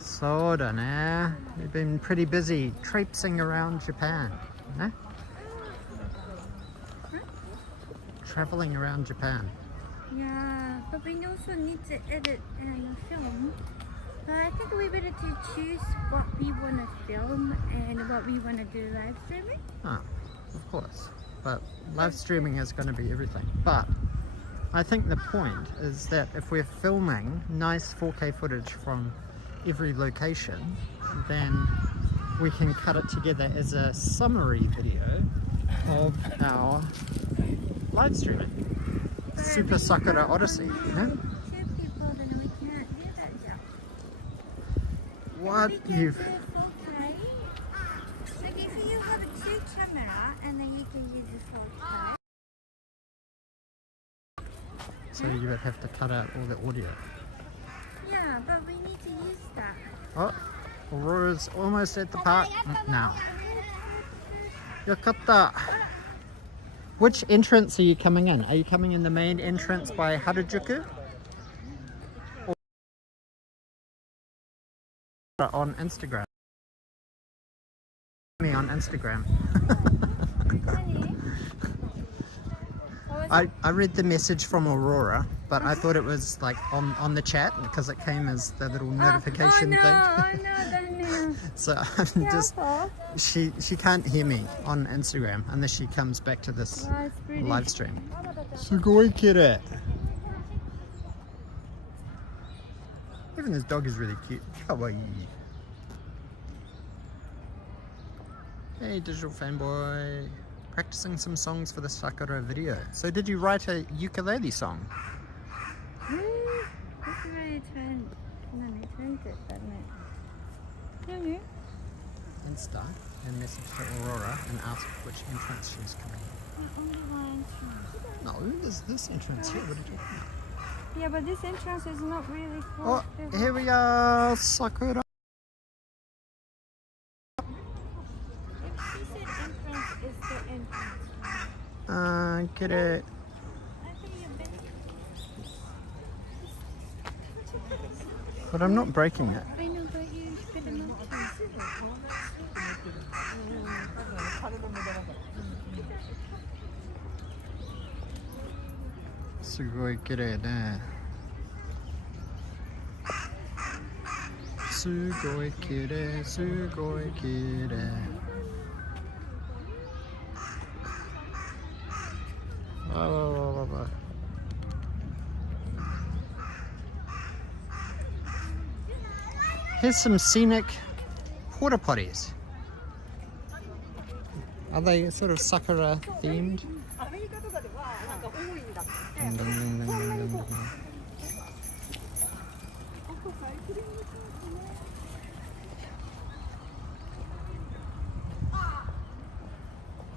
So done, We've been pretty busy traipsing around Japan. Traveling around Japan. Yeah, but we also need to edit and film. But I think we better to choose what we want to film and what we want to do live streaming. Of course. But live streaming is going to be everything. But I think the point is that if we're filming nice 4K footage from every location, then we can cut it together as a summary video of our live streaming. Super Sakura Odyssey. Two people, then we can't do that job. What We can you've... do 4K. Like if you have a 2 camera and then you can use this 4K. So you would have to cut out all the audio. Yeah, but we need to use that. Oh, Aurora's almost at the park now. Yokata. Which entrance are you coming in? Are you coming in the main entrance by Harajuku? Or on Instagram? Me on Instagram. I read the message from Aurora, but I thought it was like on the chat because it came as the little notification thing. No. So I'm just she can't hear me on Instagram unless she comes back to this live stream. Sugoi kire. Even this dog is really cute. Kawaii. Hey, digital fanboy. Practicing some songs for the Sakura video. So did you write a ukulele song? Insta and message to Aurora and ask which entrance she's coming in. No, there's this entrance here. What are you talking about? Yeah, but this entrance is not really full. Oh, here we are, Sakura. If she said entrance is the entrance. Get it. But I'm not breaking it. I know, but you better not to. Sugoi kirei ne. Sugoi kirei, sugoi kirei. Wow. Here's some scenic porta potties. Are they sort of Sakura themed? Ding, ding, ding, ding, ding, ding.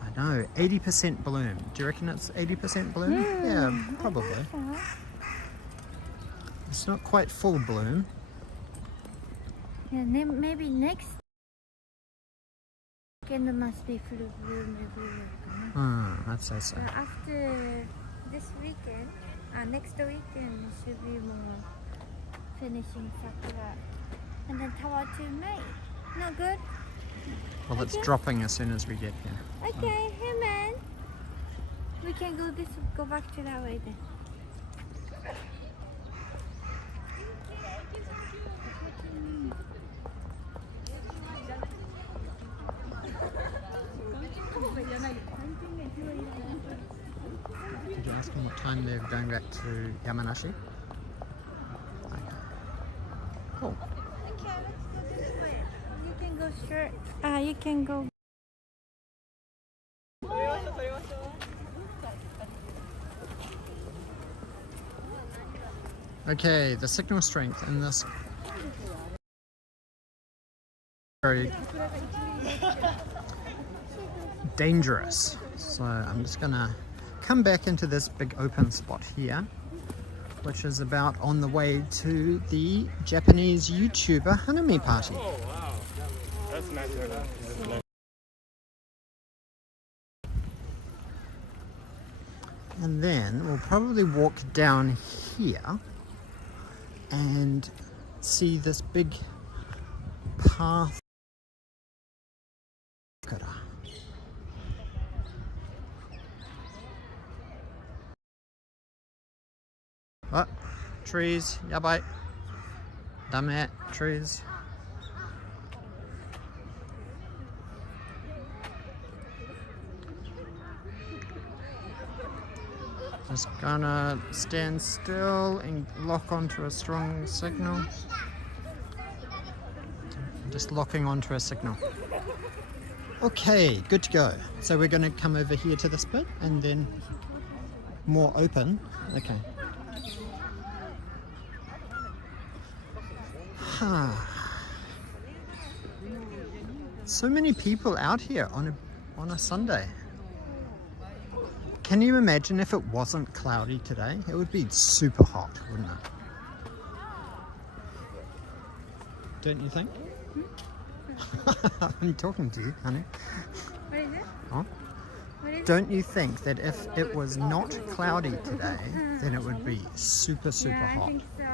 I know, 80% bloom. Do you reckon it's 80% bloom? Yeah, probably. It's not quite full bloom. Yeah, maybe next weekend must be full bloom everywhere. I'd say so. But after this weekend, next weekend should be more finishing Sakura. And then Tower 2 May. Not good? Well, it's dropping as soon as we get here. Okay, hey man. We can go back to that way then. Did you ask them what time they're going back to Yamanashi? so sure. You can go. Okay, the signal strength in this very dangerous. So I'm just gonna come back into this big open spot here, which is about on the way to the Japanese YouTuber Hanami party. Oh wow, that's nice. That's nice. And then we'll probably walk down here and see this big path. Oh, trees, yabai. Dame, trees. Just gonna stand still and lock onto a strong signal. Just locking onto a signal. Okay, good to go. So we're gonna come over here to this bit and then more open. Okay. So many people out here on a Sunday. Can you imagine if it wasn't cloudy today? It would be super hot, wouldn't it? Don't you think? I'm talking to you, honey. What is it? Huh? What is Don't you think that if it was not cloudy today, then it would be super yeah, hot? I think so.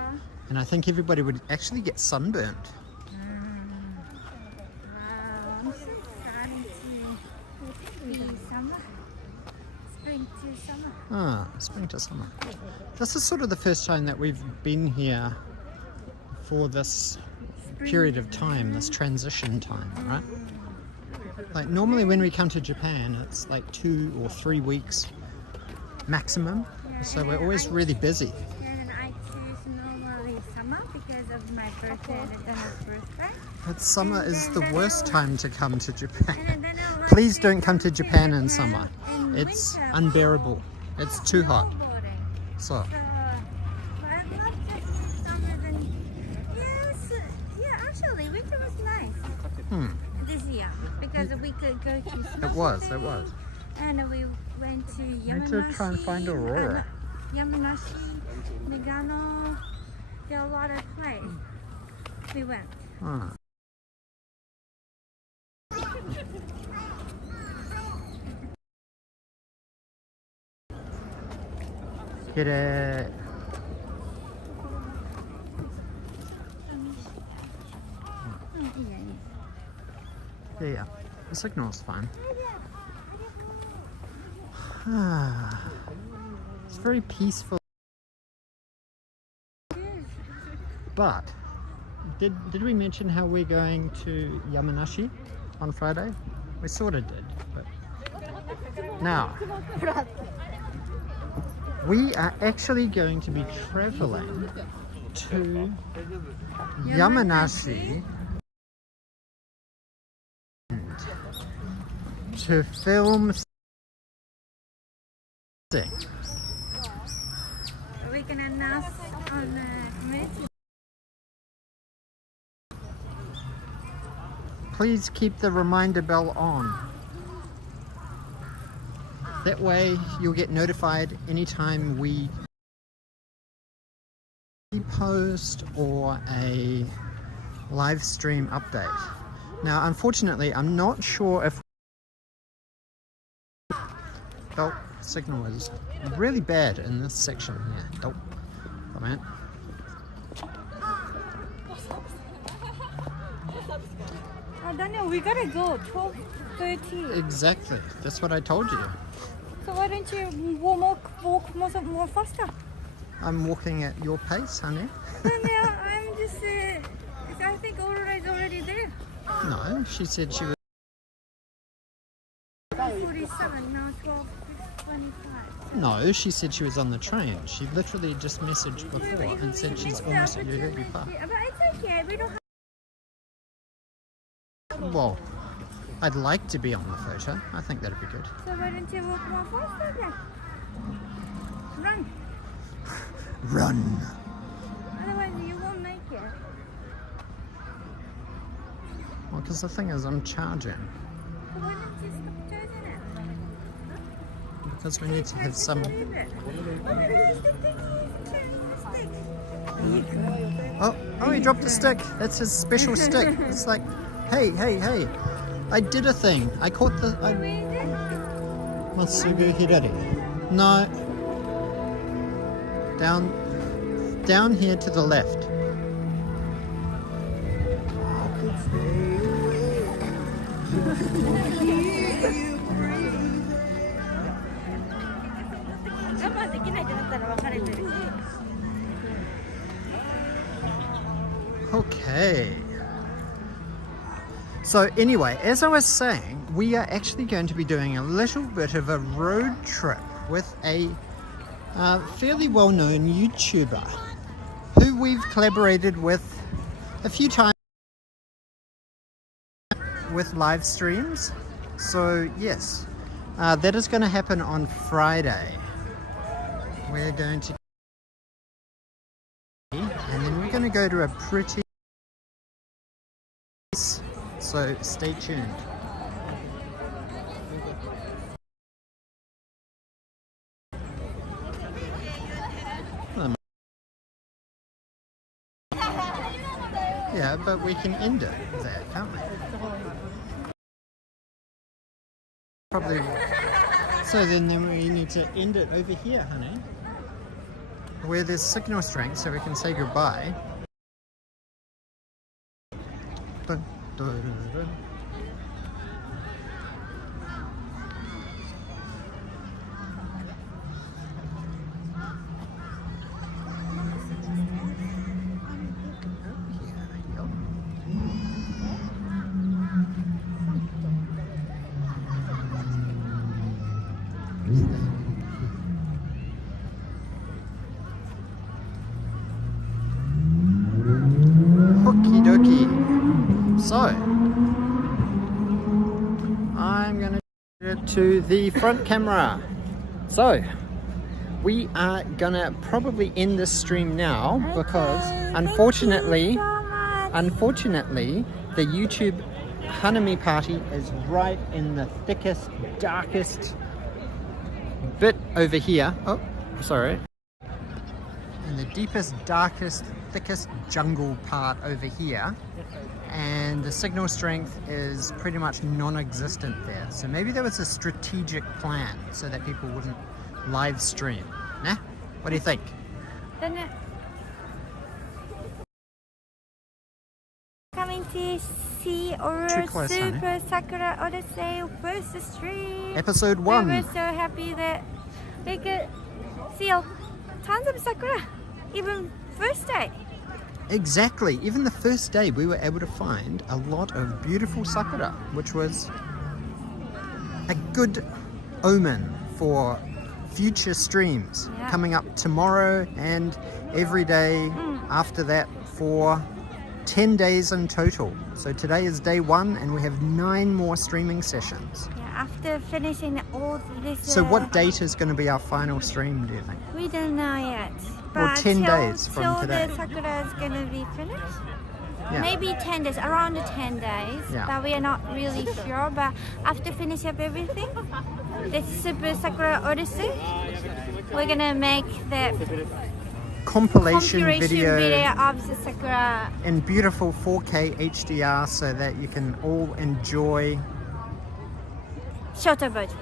And I think everybody would actually get sunburned. Wow, I'm so starting to be summer. Spring to summer. Ah, spring to summer. This is sort of the first time that we've been here for this period of time, this transition time, right? Like normally when we come to Japan, it's like 2 or 3 weeks maximum. So we're always really busy. And I choose normally summer because of my birthday and Donna's birthday. But summer is the worst time to come to Japan. And then I want Please to don't come to Japan in summer. in It's winter. unbearable. It's too hot. Snowboarding. So, But I love just summer than yes, yeah. Actually, winter was nice this year because we could go to. it was. And we went to Yamanashi. Need to try and find Aurora. Yamanashi, Nagano. There are a lot of places. We went. Ah. Get it. Yeah. The signal's fine. It's very peaceful. But did we mention how we're going to Yamanashi on Friday? We sort of did, but now we are actually going to be traveling to Yamanashi to film. We can announce on the community. Please keep the reminder bell on. That way you'll get notified anytime we post or a live stream update. Now unfortunately I'm not sure if signal is really bad in this section here. Come on. Daniel, we gotta go 12:30. Exactly. That's what I told you. So why don't you walk more faster? I'm walking at your pace, honey. Daniel, I'm just. I think Aurora is already there. No, she said she was. 47 now, 12:25. No, she said she was on the train. She literally just messaged before and said she's almost at Yoyogi Park. But it's okay. We don't have. Well, I'd like to be on the photo. I think that'd be good. So why don't you walk more faster then? Run. Run. Otherwise you won't make it. Well, because the thing is, I'm charging. So why don't you stop charging it? Because we need to have some... Oh, he dropped a stick. That's his special stick. It's like, hey, I did a thing. I caught the... Matsugu Hirari. No. Down here to the left. Okay. So anyway, as I was saying, we are actually going to be doing a little bit of a road trip with a fairly well-known YouTuber who we've collaborated with a few times with live streams. So yes, that is going to happen on Friday. We're going to, and then we're going to go to a pretty, so stay tuned. Yeah, but we can end it there, can't we? Probably. So then we need to end it over here, honey, where there's signal strength, so we can say goodbye. Dun, dun, dun. Okie dokie. So I'm gonna get to the front camera. So we are gonna probably end this stream now because unfortunately the YouTube Hanami party is right in the thickest, darkest bit over here. Oh, sorry. In the deepest, darkest, thickest jungle part over here, and the signal strength is pretty much non-existent there. So maybe there was a strategic plan so that people wouldn't live stream. Nah? What do you think? Coming to see our Super Sakura Odyssey first stream. Episode 1. We were so happy that we could see tons of sakura, even first day. Exactly. Even the first day we were able to find a lot of beautiful sakura, which was a good omen for future streams coming up tomorrow and every day after that for 10 days in total. So today is day 1 and we have 9 more streaming sessions. Yeah, after finishing all this... So what date is going to be our final stream, do you think? We don't know yet. Well, 10 days from today. The sakura is going to be finished. Yeah. Maybe 10 days, around 10 days. Yeah. But we are not really sure. But after finish up everything, the Super Sakura Odyssey, we're going to make the compilation video of the sakura in beautiful 4K HDR so that you can all enjoy. Shorter version.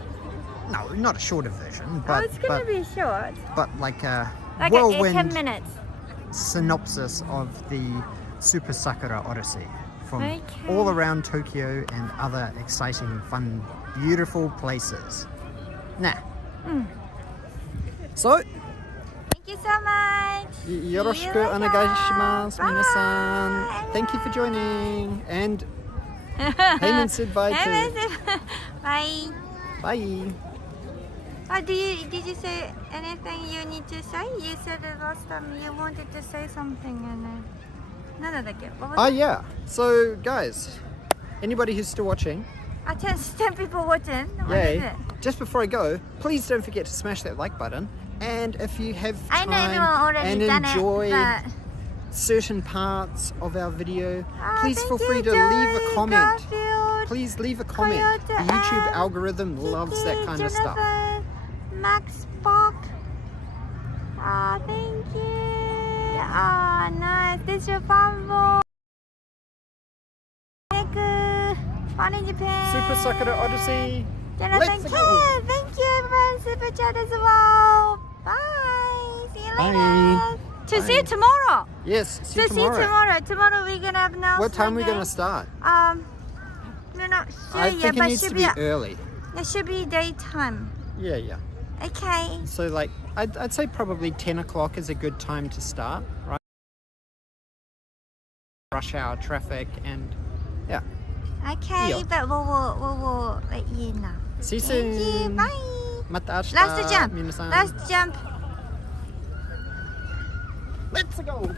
No, not a shorter version, but it's going to be short. But like a like whirlwind 10 minutes synopsis of the Super Sakura Odyssey from all around Tokyo and other exciting, fun, beautiful places. Nah. So, thank you so much. Yoroshiku onegai shimasu, minasan. Thank you for joining. And Heyman said bye too. Bye. Bye. Did you say anything you need to say? You said the last time you wanted to say something and yeah. So guys, Anybody who's still watching, 10 people watching. What is yay. it? Just before I go, please don't forget to smash that like button. And if you have I know everyone time already and done enjoy it, but... certain parts of our video, please thank feel you, free to leave a Joey, comment. Garfield, Please leave a comment. The Toyota, YouTube Ann, algorithm loves that Kiki, kind of stuff. Jennifer, Max Spock. Thank you. Nice. This is your farm. Fun in Japan. Super Sakura Odyssey. Jonathan Let's K. go. Thank you everyone. Super chat as well. Bye. See you later. Bye. See you tomorrow. Yes, see So you see you tomorrow. tomorrow. Tomorrow we're gonna have announcement. What time are we going to start? We're not sure I yet, think it but needs to should be be early. it should be daytime. Yeah. Okay. So like, I'd say probably 10 o'clock is a good time to start, right? Rush hour traffic and yeah. Okay, Yeah. but we'll let you know. See you Thank you. soon. Bye. Mata ashita, Last jump. minasan. Last jump. Let's go.